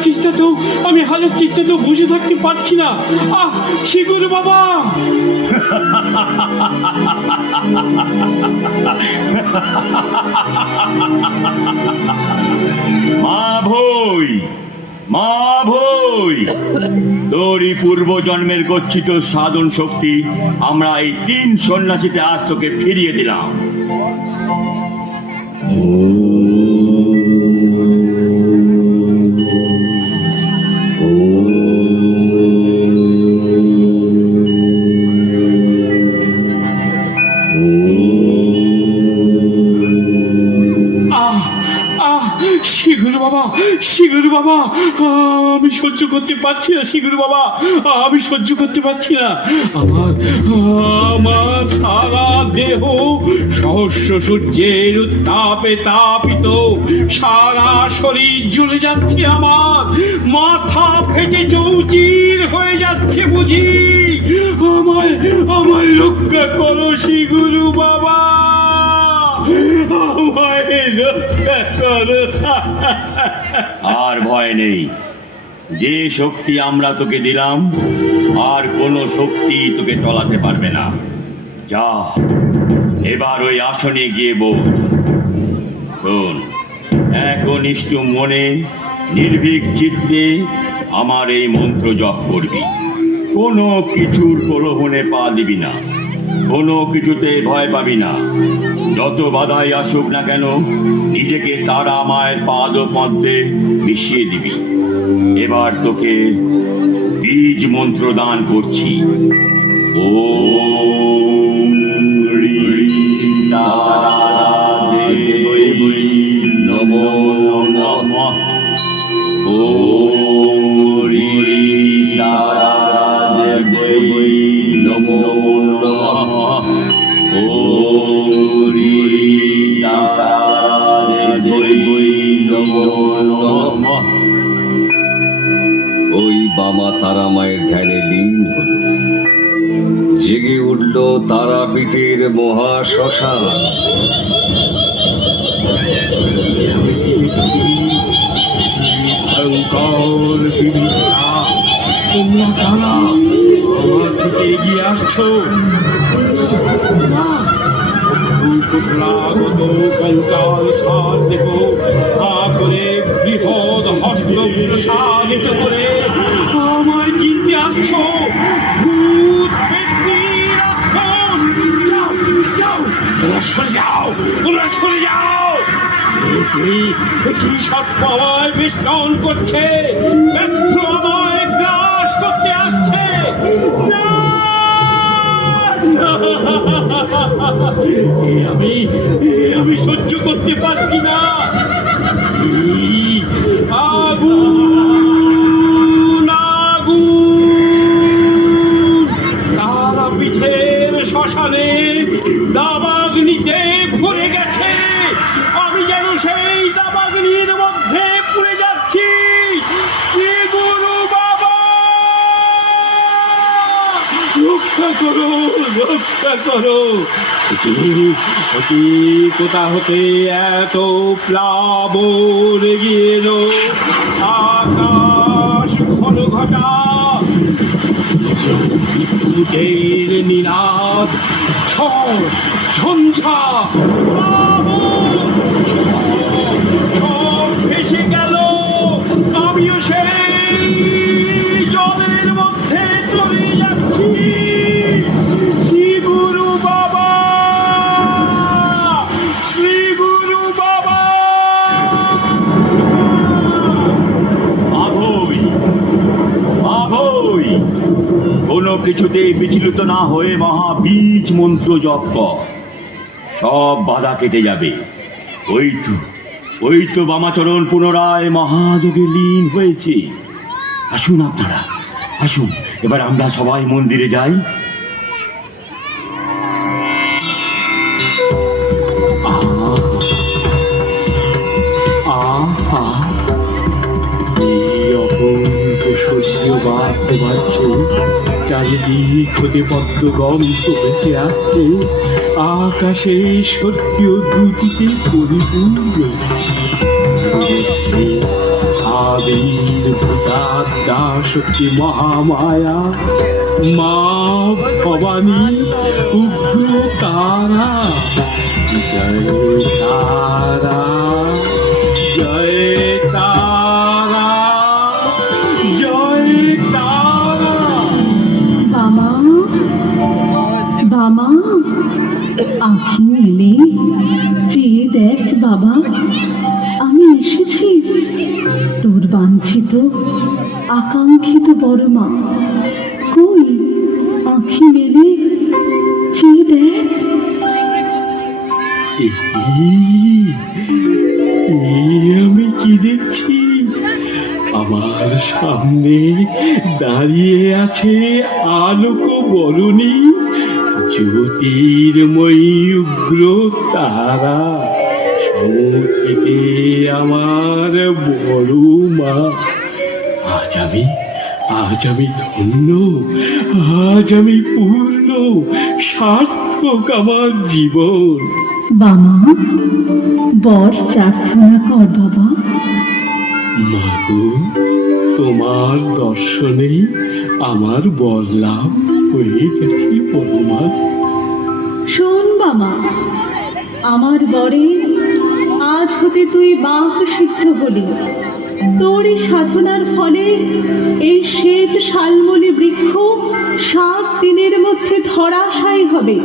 চেষ্টাতেও বসে থাকতে পারছি না। শ্রীগুরু বাবা! মা ভই, মা ভই, তোরই পূর্ব জন্মের গচ্ছিত সাধন শক্তি আমরা এই 3 সন্ন্যাসীতে আজ তোকে ফিরিয়ে দিলাম। শিগুরু বাবা, শিগুরু বাবা, আমি সহ্য করতে পারছি না শিগুরু বাবা, আমি সহ্য করতে পারছি না। আমার সারা দেহ সহস্র সূর্যের উত্তাপে তাপিত, সারা শরীর জ্বলে যাচ্ছে, আমার মাথা ফেটে চৌচির হয়ে যাচ্ছে বুঝি। আমায় রক্ষা করো শিগুরু বাবা, আমায় রক্ষা করো। আর ভয় নেই, যে শক্তি আমরা তোকে দিলাম আর কোনো শক্তি তোকে টলাতে পারবে না। যা, এবার ওই আসনে গিয়ে বস। শোন, একনিষ্ঠ মনে নির্ভীক চিত্তে আমার এই মন্ত্র জপ করবি। কোনো কিছুর প্রলোভনে পা দিবি না, কোনো কিছুতে ভয় পাবি না। যত বাধাই আসুক না কেন, নিজেকে তারা মায়ের পাদ পদ্মে মিশিয়ে দিবি। এবার তোকে বীজ মন্ত্র দান করছি। ওম হ্রিং তারাদেবৈ নমো নমঃ। ওম হ্রিং তারাদেবৈ নমো নমঃ। ওম হ্রিং তারাদেবৈ নমো নমঃ। ওই বামা তারা মায়ের ধ্যানে লীন হল। জেগে উঠল তারাপীঠের মহাশ্মশান। ভয়ঙ্কর বিভীষিকা, তোমরা কারা? আমার দিকে এগিয়ে আসছো? কুশলাগত কঙ্কাল সার দেহ হা করে বৃহৎ হস্ত প্রসারিত করে আমায় কিনতে আসছো? ভূত পেতনি রাক্ষস, যাও যাও, তোমরা সরে যাও, তোমরা সরে যাও। কি সত্য আমায় বেষ্টন করছে, ব্যর্থ আমায় গ্রাস করতে আসছে। আমি সহ্য করতে পারছি না। আগুন আগুন, তারাপীঠের শ্মশানে দাবাগ্নিতে ভরে গেছে। আমি যেন সেই দাবাগ্নির মধ্যে পুড়ে যাচ্ছি। শ্রীগুরু বাবা, রক্ষা করো, রক্ষা করো। কোথা হতে এত প্লাবন এগিয়ে এলো? আকাশ ঘন ঘটা, বিদ্যুতের নিনাদ, ঝড় ঝঞ্ঝা, সব ভেসে গেল। আমিও সেই জলের মধ্যে চলে যাচ্ছি। শ্রীগুরু বাবা, শ্রীগুরু বাবা। আভৈ, আভৈ, কোনো কিছুতেই বিচলিত না হয়ে মহাবীজ মন্ত্র জপ কর, সব বাধা কেটে যাবে। ওই তো বামাচরণ পুনরায় মহাযোগে লীন হয়েছে। আসুন আপনারা, আসুন, এবার আমরা সবাই মন্দিরে যাই। বাড়তে বাড়ছে, চারিদিক হতে পদ্ম গন্ধ ভেসে আসছে, আকাশে স্বর্গীয় দ্যুতিতে পরিপূর্ণ। আবির্ভূতা শক্তি মহামায়া মা ভবানী উগ্র তারা, জয় তারা, জয় তারা, জয় তারা। বামা, বামা, আঁখি মেলে চেয়ে দেখ বাবা, আমি এসেছি তোর বাঞ্ছিত আকাঙ্ক্ষিত বড় মা। কই আঁখি মেলে চেয়ে দেখ। আমি কি দেখছি? আমার সামনে দাঁড়িয়ে আছে আলোক বরণী জ্যোতির্ময়ী উগ্র তারা, সমুদ্রিতে আমার বড় মা। আজ আমি ধন্য, আজ আমি পূর্ণ, সার্থক আমার জীবন। বামা, বর প্রার্থনা কর বাবা। মাগো, তোমার দর্শনেই আমার বর লাভ হয়ে গেছে বড় মা। শোন বাবা, আমার বরে আজ হতে তুই বাক সিদ্ধ হলি। তোর এই সাধনার ফলে এই শ্বেত শালমলি বৃক্ষ 7 দিনের মধ্যে ধরাশায়ী হবে।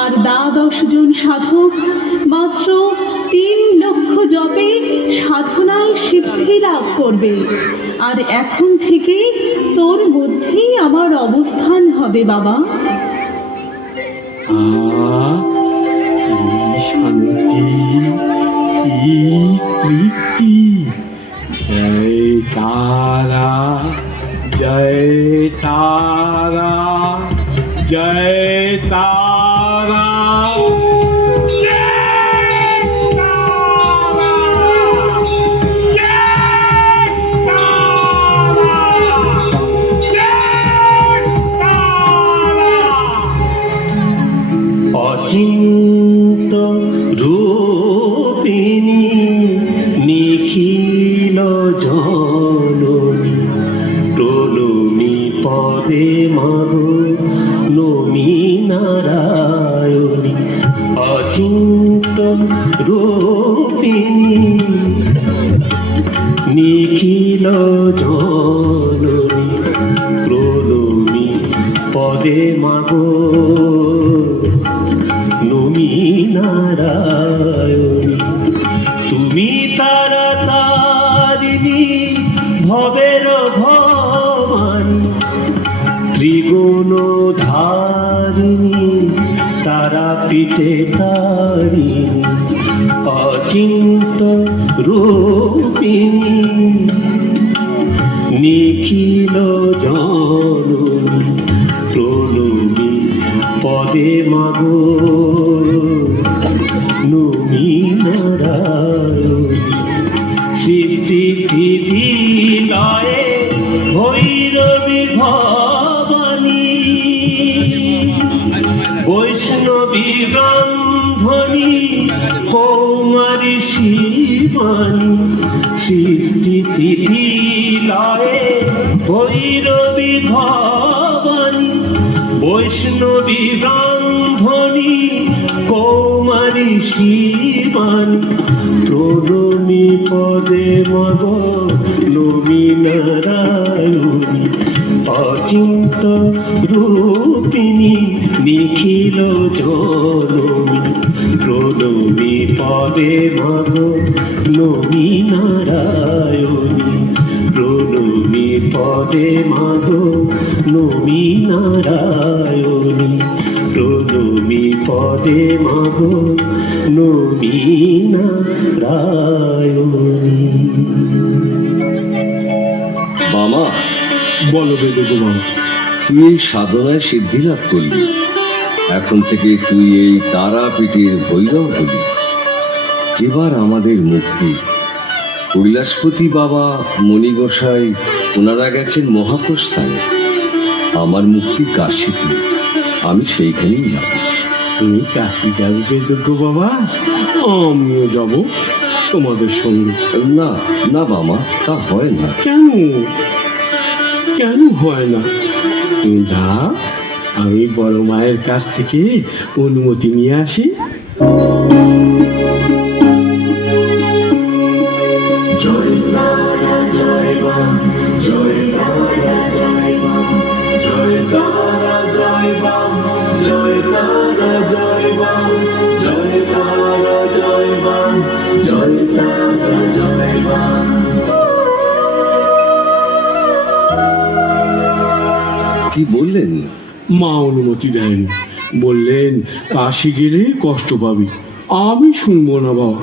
আর 10 জন সাধক মাত্র 3 লক্ষ জপে সাধনায় সিদ্ধি লাভ করবে। আর এখন থেকে তোর মধ্যেই আমার অবস্থান হবে বাবা। কি শান্তি, কি তৃপ্তি। জয় তারা, জয় তারা, জয় তারা। অচিন্ত রূপিণী নিখিল জননী, প্রণমী পদে মাগো নমী নারায়ণী। অচিন্ত রূপিণী নিখিল জননী, প্রণমী পদে মাগো নমী নারায়ণী। তুমি তারা তারিণী, ভবের ভবানী, ত্রিগুণ ধারিণী, তারা পিঠে তারিণী। অচিন্ত রূপিণী নিখিল জননী, প্রণমী পদে মাগো নমী নারায়ণী। সৃষ্টি স্থিতি লয়ে ভৈরবী ভবানী, বৈষ্ণবী রন্ধনী, কৌমারী শিবানী। সৃষ্টি স্থিতি লয়ে ভৈরবী ভবানী, বৈষ্ণবী রন্ধনী, কৌমারী শিবানী। প্রণমী পদে মগ নমী নারায়ণী। অচিন্ত রূপিণী নিখিল জননী, প্রণমী পদে মগ নমী নারায়ণী। প্রণমী পদে মাগো নমী নারায়ণী। প্রণমী পদে মাগো নমী নারায়ণী। বামা, বলো বেদে গো বাবা। তুই এই সাধনায় সিদ্ধি লাভ করলি, এখন থেকে তুই এই তারাপীঠের ভৈরব হলি। এবার আমাদের মুক্তি। কৈলাসপতি বাবা মণি গোসাই ওনারা গেছেন মহাপ্রস্থানে। আমার মুক্তি কাশীতে, আমি সেইখানেই যাব। তুমি কাশি যাবে বেদে গো বাবা, আমিও যাব তোমাদের সঙ্গে। না না বামা, তা হয় না। কেন হয় না? তুমি দাও, আমি বড় মায়ের কাছ থেকে অনুমতি নিয়ে আসি। জয় তারা জয় মা, জয় তারা জয় মা, জয় তারা জয় মা, জয় তারা জয় মা, জয় তারা জয় মা, জয় তারা জয় মা। কি বললেন? মা অনুমতি দেয়নি, বললেন কাশি গেলে কষ্ট পাবি। আমি শুনবো না বাবা।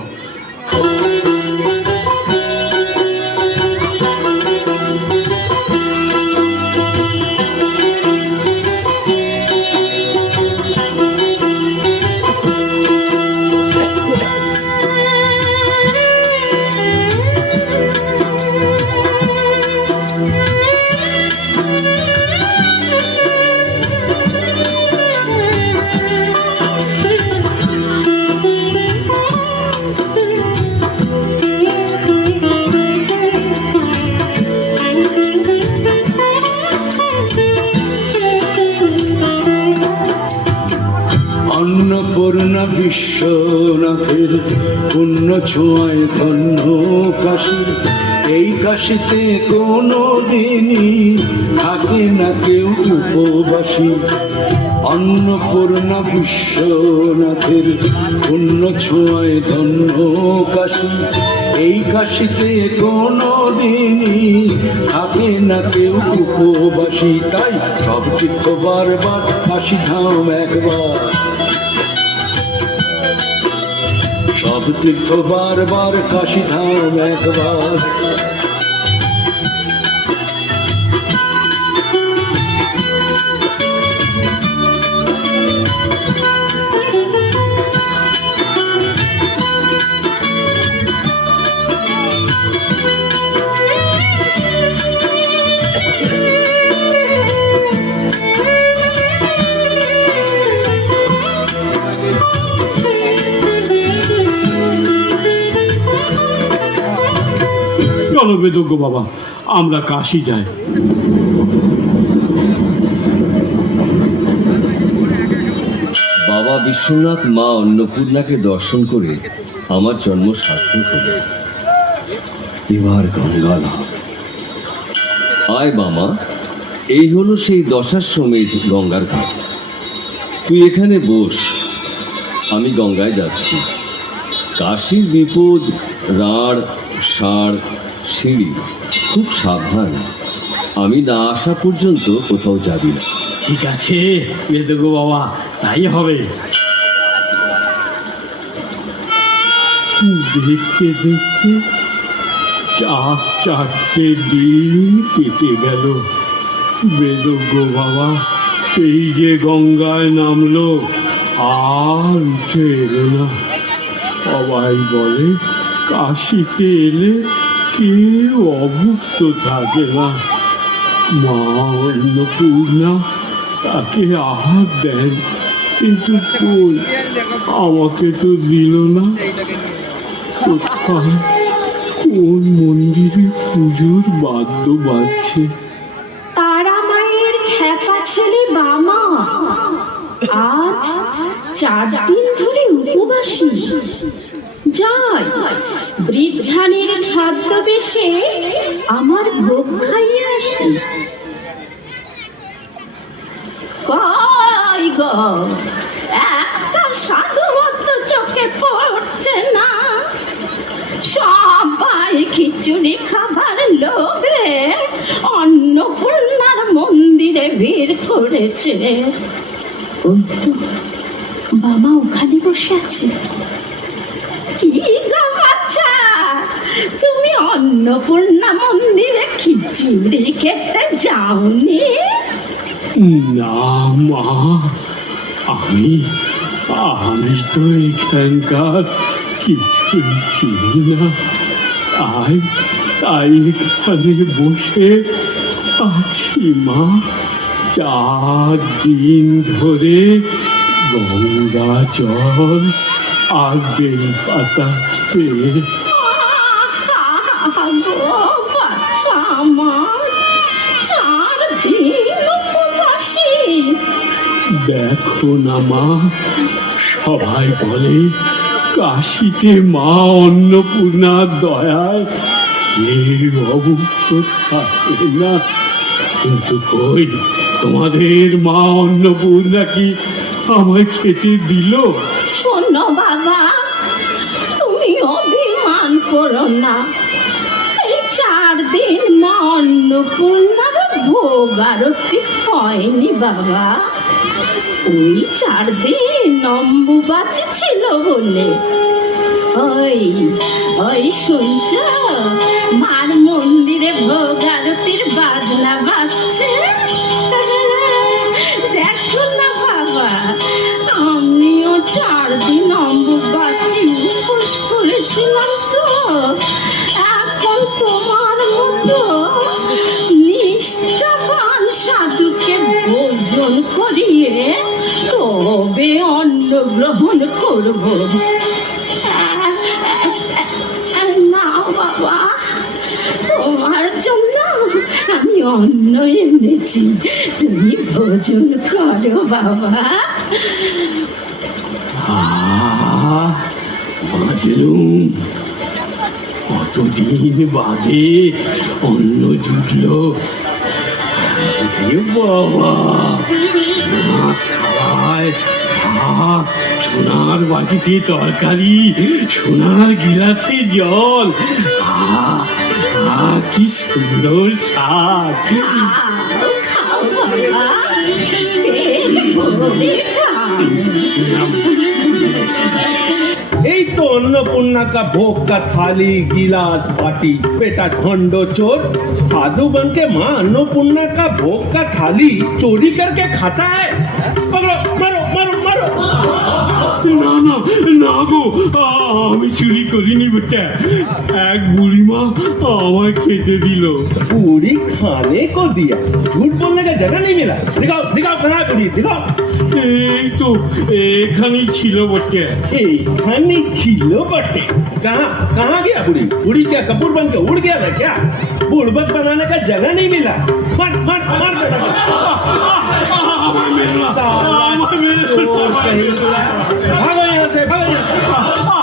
বিশ্বনাথের পুণ্য ছোঁয়ায় ধন্য কাশী। এই কাশীতে কোনো দিনই থাকে না কেউ উপবাসী। অন্নপূর্ণা বিশ্বনাথের পুণ্য ছোঁয়ায় ধন্য কাশী। এই কাশীতে কোনো দিনই থাকে না কেউ উপবাসী। তাই সব তীর্থ বারবার, কাশী ধাম একবার। সব তীর্থ বারবার, কাশী ধাম একবার। চলো বেদজ্ঞ বাবা, আমরা কাশী যাই। বাবা বিশ্বনাথ মা অন্নপূর্ণাকে দর্শন করে আমার জন্ম সার্থক হলো। এবার গঙ্গা লাভ। আয় মামা, এই হলো সেই দশাশ্রমের গঙ্গার ঘাট। তুই এখানে বস, আমি গঙ্গায় যাচ্ছি। কাশীর বিপদ, রাঢ়, ষাঁড়, সিঁড়ি, খুব সাবধান। আমি না আসা পর্যন্ত কোথাও যাবি না। ঠিক আছে বেদজ্ঞ বাবা, তাই হবে। দেখতে দেখতে 4 দিন কেটে গেল। বেদজ্ঞ বাবা সেই যে গঙ্গায় নামলো, আর উঠে এলো না। সবাই বলে কাশীতে এলে কেউ অভুক্ত থাকে না। মা অন্নপূর্ণা তাকে আহার দেন, কিন্তু কই, আমাকে তো দিল না। কোথায়, কোন মন্দিরে পুজোর বাদ্য বাজছে? তারা মায়ের খ্যাপা ছেলে বামা আজ 4 দিন ধরে উপবাসী। যাই, বৃদ্ধানের ছদ্মবেশে আমার ভোগ খাইয়ে আসি। কই গো, একটা সাধুত্ব চোখে পড়ছে না? সবাই খিচুড়ি খাবার লোভে অন্নপূর্ণার মন্দিরে ভিড় করেছে। ওই তো বাবা ওখানে বসে আছে। কি গো বাচ্চা, তুমি অন্নপূর্ণা মন্দিরে খিচুড়ি খেতে যাওনি? না মা, আমি তো এখানকার কিছুই চিনি না। তাই এখানে বসে আছি মা। 4 দিন ধরে গঙ্গা জল আর বেলপাতা খেয়ে। গো বাচ্চা আমার, 4 দিন উপবাসী। দেখো না মা, সবাই বলে কাশীতে মা অন্নপূর্ণার দয়ায় কেউ অভুক্ত থাকে না। কিন্তু কই, তোমাদের মা অন্নপূর্ণা কি আমায় খেতে দিল? শোনো বাবা, তুমি অভিমান করো না। এই 4 দিন মা অন্নপূর্ণার ভোগ আরতি হয়নি বাবা। ওই 4 দিন অম্বুবাচী ছিল বলে। ওই শুনছ, মার মন্দিরে ভোগ আরতির বাজনা বাজছে। দেখো না বাবা, আমিও 4 দিন অম্বুবাচী উপোস করেছিলাম তো। এখন তোমার মতো নিষ্ঠাবান সাধুকে ভোজন করিয়ে তবে অন্ন গ্রহণ করব। না বাবা, তোমার জন্য আমি অন্ন এনেছি, তুমি ভোজন করো বাবা। বাঁচলুম, কতদিন বাদে অন্ন জুটলো। এ বাবা, সোনার থালায় ভাত, সোনার বাটিতে তরকারি, সোনার গিলাসে জল। কি সুন্দর স্বাদ। এই তো अन्नपूर्णा का भोग का थाली गिलास बाटी बेटा ढोंडो चोर साधु बन के माँ अन्नपूर्णा का भोग का थाली चोरी करके खाता है। पकड़ो, मारो मारो मारो। না না না গো, আমি চুরি করিনি বেটা, এক বুড়িমা আমায় খেতে দিল। पूरी खाने को दिया, झूठ बोलने का जगह नहीं मिला। दिखाओ दिखाओ कहाँ है पूरी, दिखाओ। এই তো এখানেই ছিল বটে। खानी छिलो बट्टे कहाँ कहाँ गया बुढ़ी? बुढ़ी क्या कपूर बन के उड़ गया था क्या? बुड़बक बनाने का जगह नहीं मिला। मार मार मार बेटा। भागो यहाँ से, भागो यहाँ से। भागो यहाँ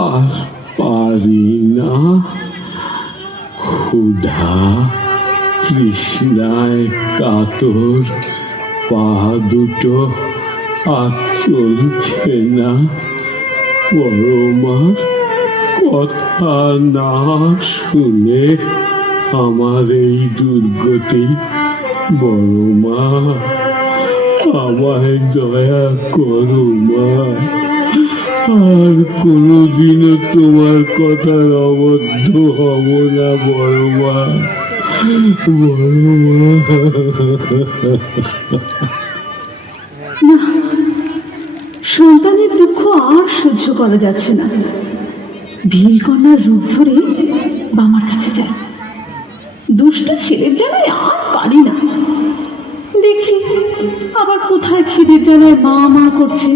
আর পারি না, ক্ষুধা তৃষ্ণায় কাতর, পা দুটো আর চলছে না। বড় মার কথা না শুনে আমার এই দুর্গতি। বড় মা, আমায় দয়া করো মা, আর কোনোদিনও তোমার কথার অবদ্ধ হব না বড় মা, বড় মা। না, সন্তানের দুঃখ আর সহ্য করা যাচ্ছে না। ভিলকন্যার রূপ ধরে বামার কাছে যায়। দুষ্ট ছেলের জ্বালায় আর পারি না। দেখি আবার কোথায় খিদের জ্বালায় মা মা করছে।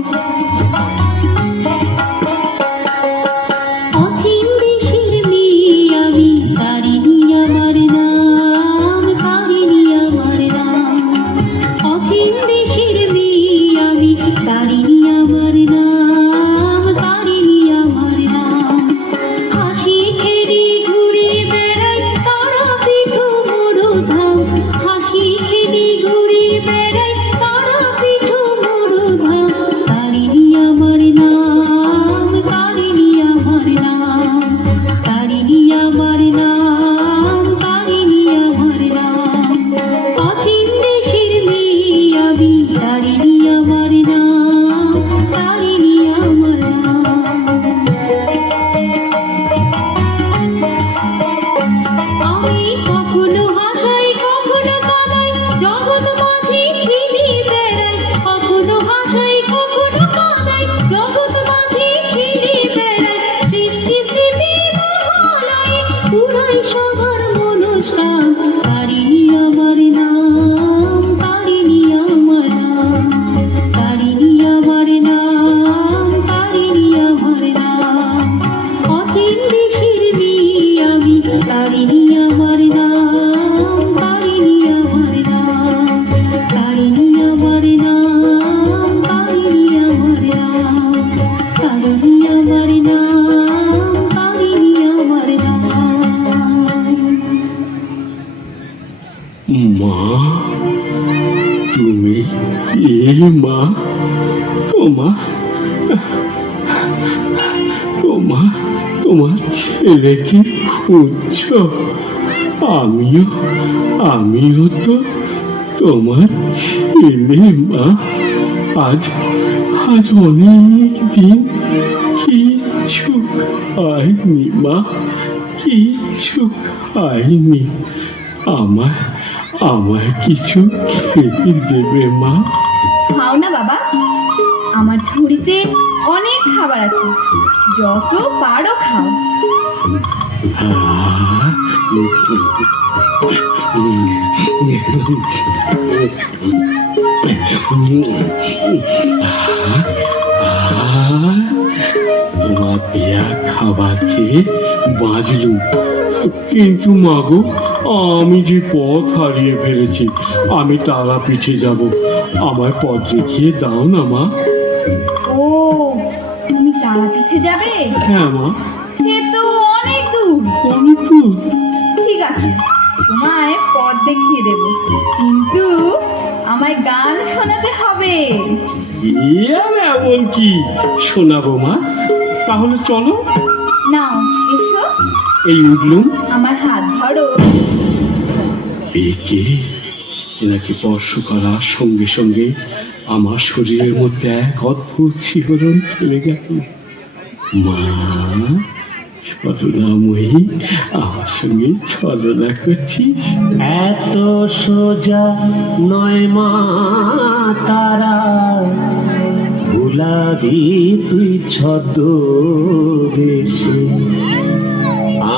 মা, তুমি কে মা? তোমার ছেলেকে খুঁজছ? আমিও তো তোমার ছেলে মা। আজ অনেক দিন কিচ্ছু খাইনি মা, কিচ্ছু খাইনি। আমায় কিছু খেতে দেবে মা? খাও না বাবা, আমার ঝুড়িতে অনেক খাবার আছে, যত পারো খাও। তোমার দেয়া খাবার খেয়ে বাঁচলুম, কিন্তু মাগো আমি যে পথ হারিয়ে ফেলেছি। আমি তারাপীঠে যাব, আমার পথ দেখিয়ে দাও না মা। ও, তুমি তারাপীঠে যাবে? হ্যাঁ মা। সে তো অনেক দূর। অনেক দূর? ঠিক আছে, তোমায় পথ দেখিয়ে দেব, কিন্তু আমায় গান শোনাতে হবে। এমন কি শোনাবো মা? তাহলে চলো। নাও এসো। এই উঠলুম। আমার হাত ধরো। একে এনাকে স্পর্শ করার সঙ্গে সঙ্গে আমার শরীরের মধ্যে এক অদ্ভুত শিহরণ খেলে গেল। মা, ছলনাময়ী, আমার সঙ্গে ছলনা করছিস? এত সোজা নয় মা তারা, ভুলাবি তুই ছদ্মবেশে।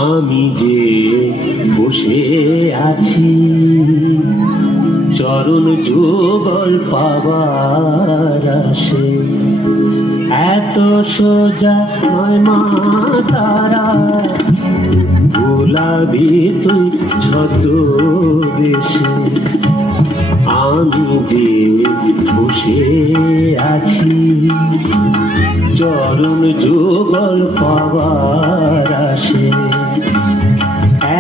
আমি যে বসে আছি চরণ যুগল পাবার আসে। এত সোজা নয় মা তারা, ভুলাবি তুই ছদ্মবেশে। আমি যে বসে আছি চরণ যুগল পাবার আসে।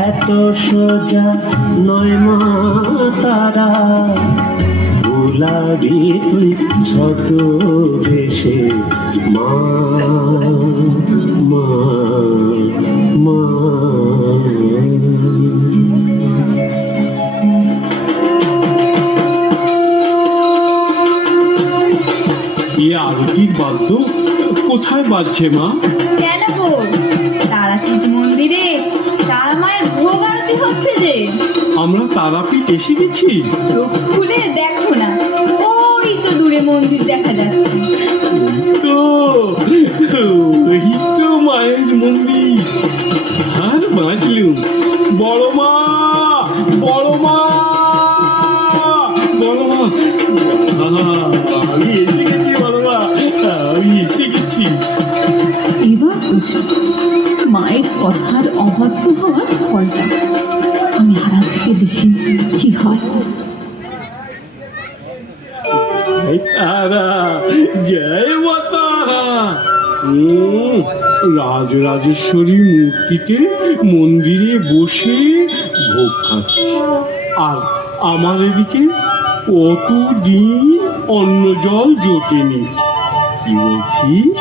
এত সোজা নয় মা তারা, ভুলাবি তুই ছদ্মবেশে। মা মা মা। এ আরতির বাদ্য কোথায় বাজছে মা? কেন গো, তারাপীঠ মন্দিরে তারা মায়ের ভোগ আরতি হচ্ছে যে। আমরা তারাপীঠ এসে গেছি। চোখ খুলে দেখো না, ওই তো দূরে মন্দির দেখা যাচ্ছে। ওই তো মায়ের মন্দির। আর বাঁচলুম। বড় মা, বড় মা, বড় মা, আমি এসে গেছি। বড় মা, আমি এসে গেছি। এবার বুঝো মায়ের কথার অবাধ্য হওয়ার ফলটা। আমি আড়াল থেকে দেখি কি হয়। জয় তারা, জয় মা তারা। রাজরাজেশ্বরী মূর্তিতে মন্দিরে বসে ভোগ খাচ্ছি, আর আমার এদিকে কতদিন অন্ন জল জোটেনি। কি বলছিস?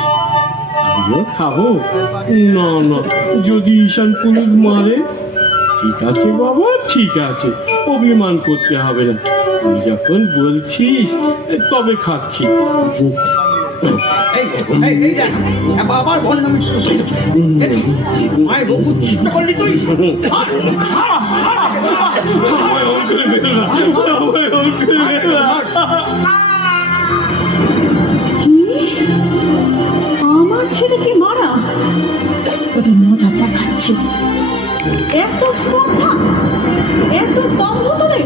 আমিও খাবো? না না, যদি ঈশান পুরুষ মারে। ঠিক আছে বাবা, ঠিক আছে, অভিমান করতে হবে না। তুই যখন বলছিস তবে খাচ্ছি। আবার বললাম মায়ের বহু চেষ্টা করলি তুই। আমার ছেলেকে মারা? ওদের মজা দেখাচ্ছে। এত শ্রদ্ধা, এত দম্ভ তোদের?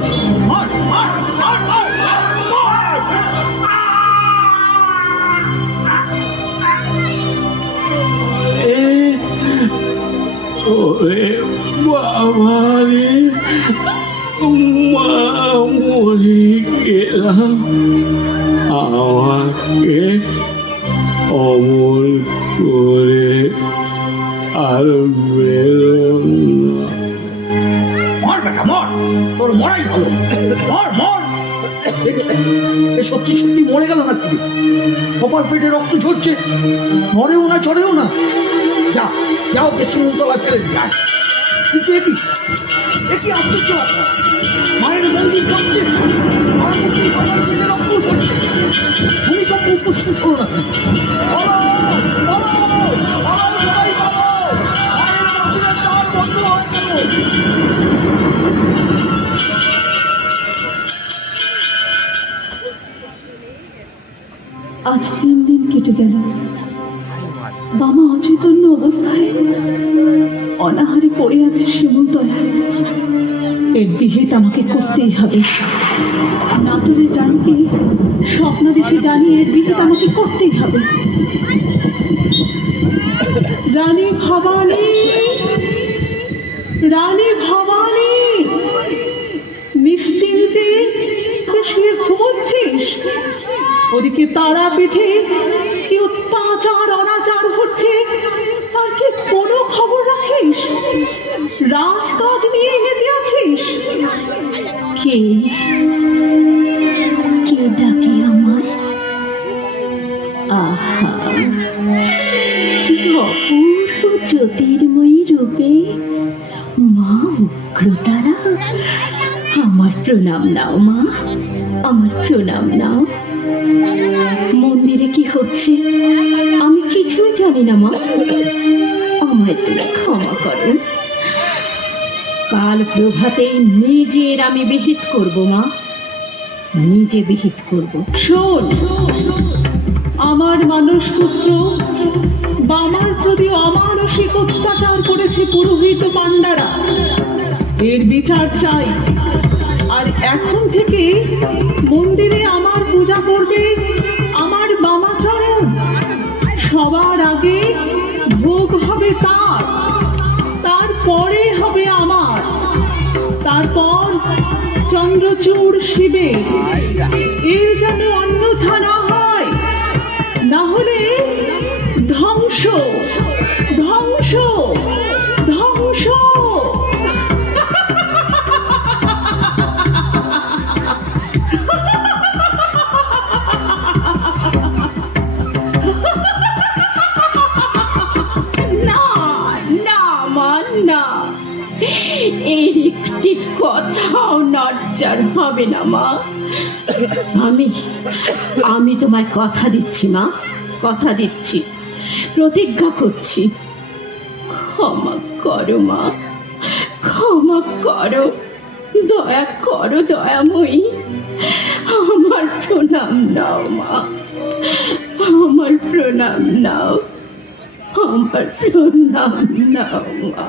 ওরে বাবা রে, মা মরে গেলাম। আমাকে অমর করে আর বেরো না। মর বেটা মর, তোর মরাই ভালো। মর মর। সত্যি সত্যি মরে গেল না তুমি? কপাল পেটে রক্ত ঝরছে, মরেও না চড়েও না। যা যাও কে শিমুলতলা ফেলে যায়। কিন্তু একই আশ্চর্য, মায়ের মন্দির কাঁপছে, আর মন্দির কপাল পেটে রক্ত ঝরছে। ভূমিকম্প উপস্থিত হলো না। আজ 3 দিন কেটে গেল। বাবা অচৈতন্য অবস্থায় অনাহারে পড়ে আছে শিমুলতলায়। এর বিহিত আমাকে করতেই হবে। নাটোরের রানীকে স্বপ্নাদেশে জানিয়ে এর বিহিত আমাকে করতেই হবে। রানী ভবানী, রানী ভবানী, নিশ্চিন্তে শুয়ে ঘুমোচ্ছিস? ওদিকে তারাপীঠে কি অত্যাচার অনাচার হচ্ছে তার কি কোনো খবর রাখিস? রাজকাজ নিয়ে মেতে আছিস? কে কে ডাকে আমায়? আহা, কি অপূর্ব জ্যোতির্ময়ী রূপে মা উগ্রতারা। আমার প্রণাম নাও মা, আমার প্রণাম নাও। মন্দিরে কি হচ্ছে আমি কিছুই জানি না মা, আমায় তুমি ক্ষমা করো। কাল প্রভাতে নিজের আমি বিহিত করব মা, নিজে বিহিত করব। শোন, আমার মানস পুত্র বামার প্রতি অমানসিক অত্যাচার করেছে পুরোহিত পাণ্ডারা, এর বিচার চাই। আর এখন থেকে মন্দিরে আমার পূজা করবে আমার বামাচরণ। সবার আগে ভোগ হবে তার, তারপরে হবে আমার, তারপর চন্দ্রচূড় শিবে। এর যেন অন্যথা না হয়, না হলে ধ্বংস, ধ্বংস, ধ্বংস। একটি কথাও নড়চড় হবে না মা। আমি তোমায় কথা দিচ্ছি মা, কথা দিচ্ছি, প্রতিজ্ঞা করছি। ক্ষমা করো মা, ক্ষমা করো, দয়া করো দয়াময়ী। আমার প্রণাম নাও মা, আমার প্রণাম নাও, আমার প্রণাম নাও মা,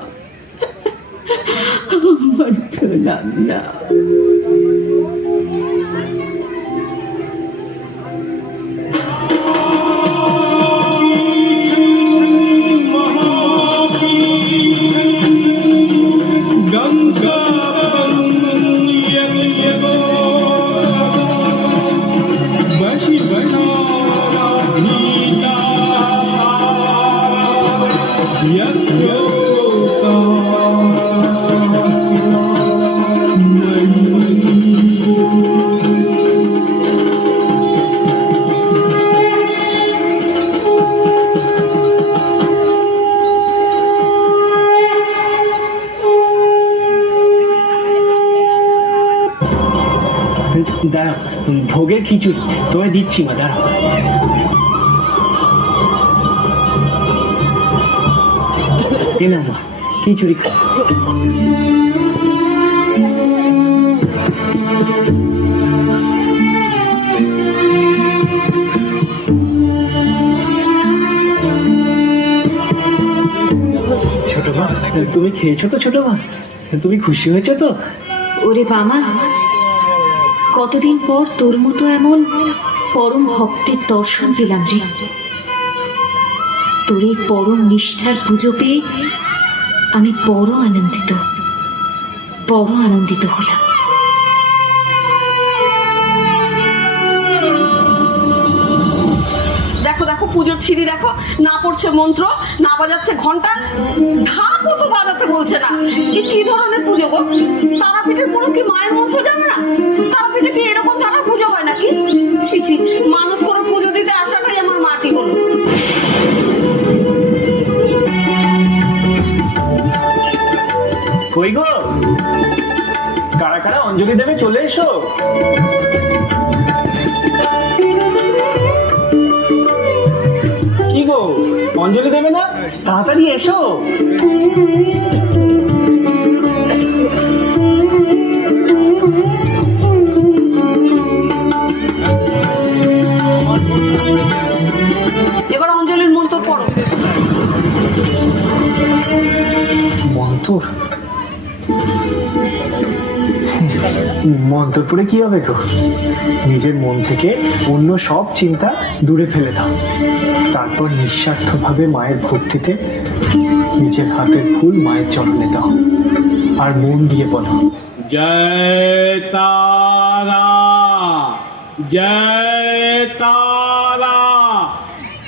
আমার প্রণাম নাও। দাঁড়াও, ভোগের খিচুড়ি তোমায় দিচ্ছি মা, দাঁড়াও। এ নাও মা, খিচুড়ি খাও। ছোট মা, তুমি খেয়েছো তো? ছোট মা, তুমি খুশি হয়েছো তো? ওরে বামা, কতদিন পর তোর মতো এমন পরম ভক্তের দর্শন পেলাম রে। তোর এই পরম নিষ্ঠার পুজো পেয়ে আমি বড় আনন্দিত হলাম। দেখো দেখো, পুজোর ছিঁড়ি দেখো, না পড়ছে মন্ত্র, না বাজাচ্ছে ঘন্টা, ঢাকও তো বাজাতে বলছে না। কি ধরনের পুজো গো? তারাপীঠের পুরো কি মায়ের মন্ত্র জানে না? তারাপীঠে কি এরকম জানার পুজো হয় নাকি? ছিছি, মানত করে পুজো দিতে আসাটাই আমার মাটি হলো। কই গো, কারা কারা অঞ্জলি দেবে চলে এসো। কি গো, অঞ্জলি দেবে না? তাড়াতাড়ি এসো। এবার অঞ্জলির মন্ত্র পড়ো। মন্তর মন্তর পড়ে কি হবে গো? নিজের মন থেকে অন্য সব চিন্তা দূরে ফেলে দাও, তারপর নিঃস্বার্থভাবে মায়ের ভক্তিতে নিজের হাতের ফুল মায়ের চরণে দাও, আর মন দিয়ে বলো, জয় তারা, জয় তারা,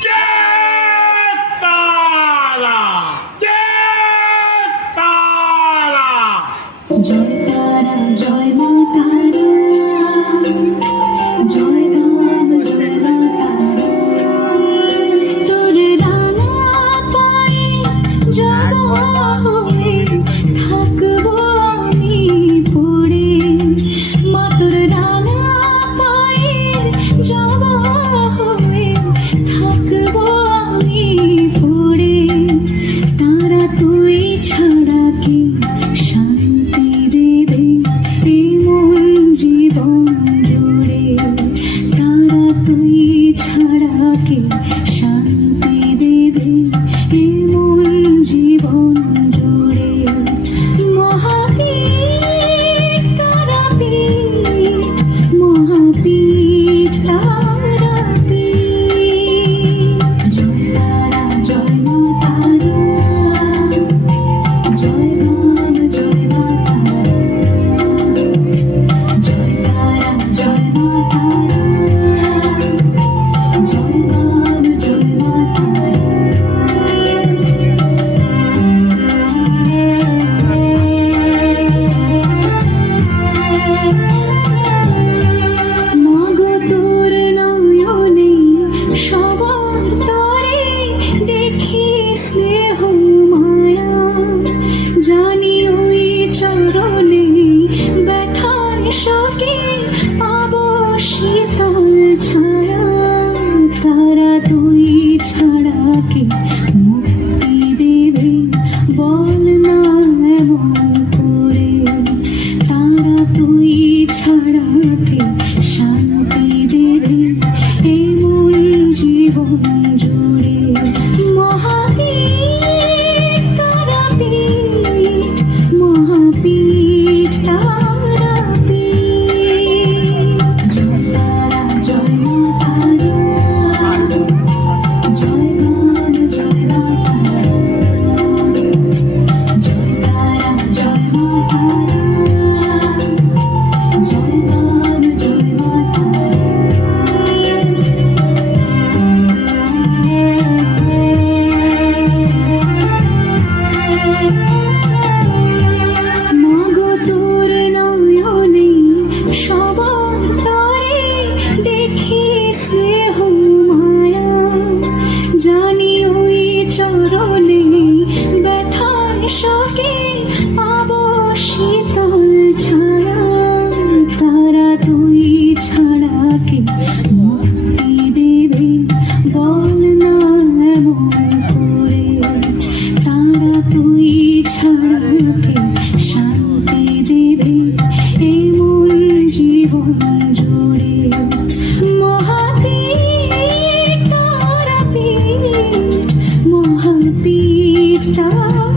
জয় তারা, জয় তারা। জয় তারা, জয় মা তারা, জয় রাম, জয় মা তারা। তোর রাঙা পায়ে জবা হয়ে থাকবো আমি পড়ে, মা তোর রাঙা পায়ে জবা হয়ে থাকবো আমি পড়ে। তারা তুই ছাড়া কি শান্তি দেবে এই মন জীবন জুড়ে? তারা তুই ছাড়া কি শান্তি দেবে এই মন জীবন জুড়ে? মহাপীঠ তারাপীঠ, মহাপীঠ তারাপীঠ। জয় তারা, জয় মা তারা, জয় রাম, জয় মা তারা, জয় তারা, জয় মা তারা, জয় রাম, জয় মা তারা। মাগো তোর নয়নে সবার তরে দেখি স্নেহ মায়া, জানি ওই চরণে ব্যথার শোকে পাবো শীতল ছায়া। তারা তুই ছাড়া কি মুক্তি দেবে বল না এমন করে? তারা তুই ছাড়া কি শান্তি দেবে এই মন জীবন জুড়ে? মহাপীঠ তারাপীঠ, মহাপীঠ তারাপীঠ। জয় তারা, জয় মা তারা, জয় রাম, জয় মা তারা, জয় তারা, জয় মা তারা, জয় রাম, জয় মা তারা। মাগো তোর নয়নে সবার তরে দেখি স্নেহ মায়া, জানি ওই চরণে ব্যথার শোকে পাবো শীতল ছায়া। তারা তুই ছাড়া কি মুক্তি দেবে বল না এমন করে? তারা তুই ছাড়া কি শান্তি দেবে এই মন জীবন জুড়ে? মহাপীঠ তারাপীঠ, মহাপীঠ তারাপীঠ।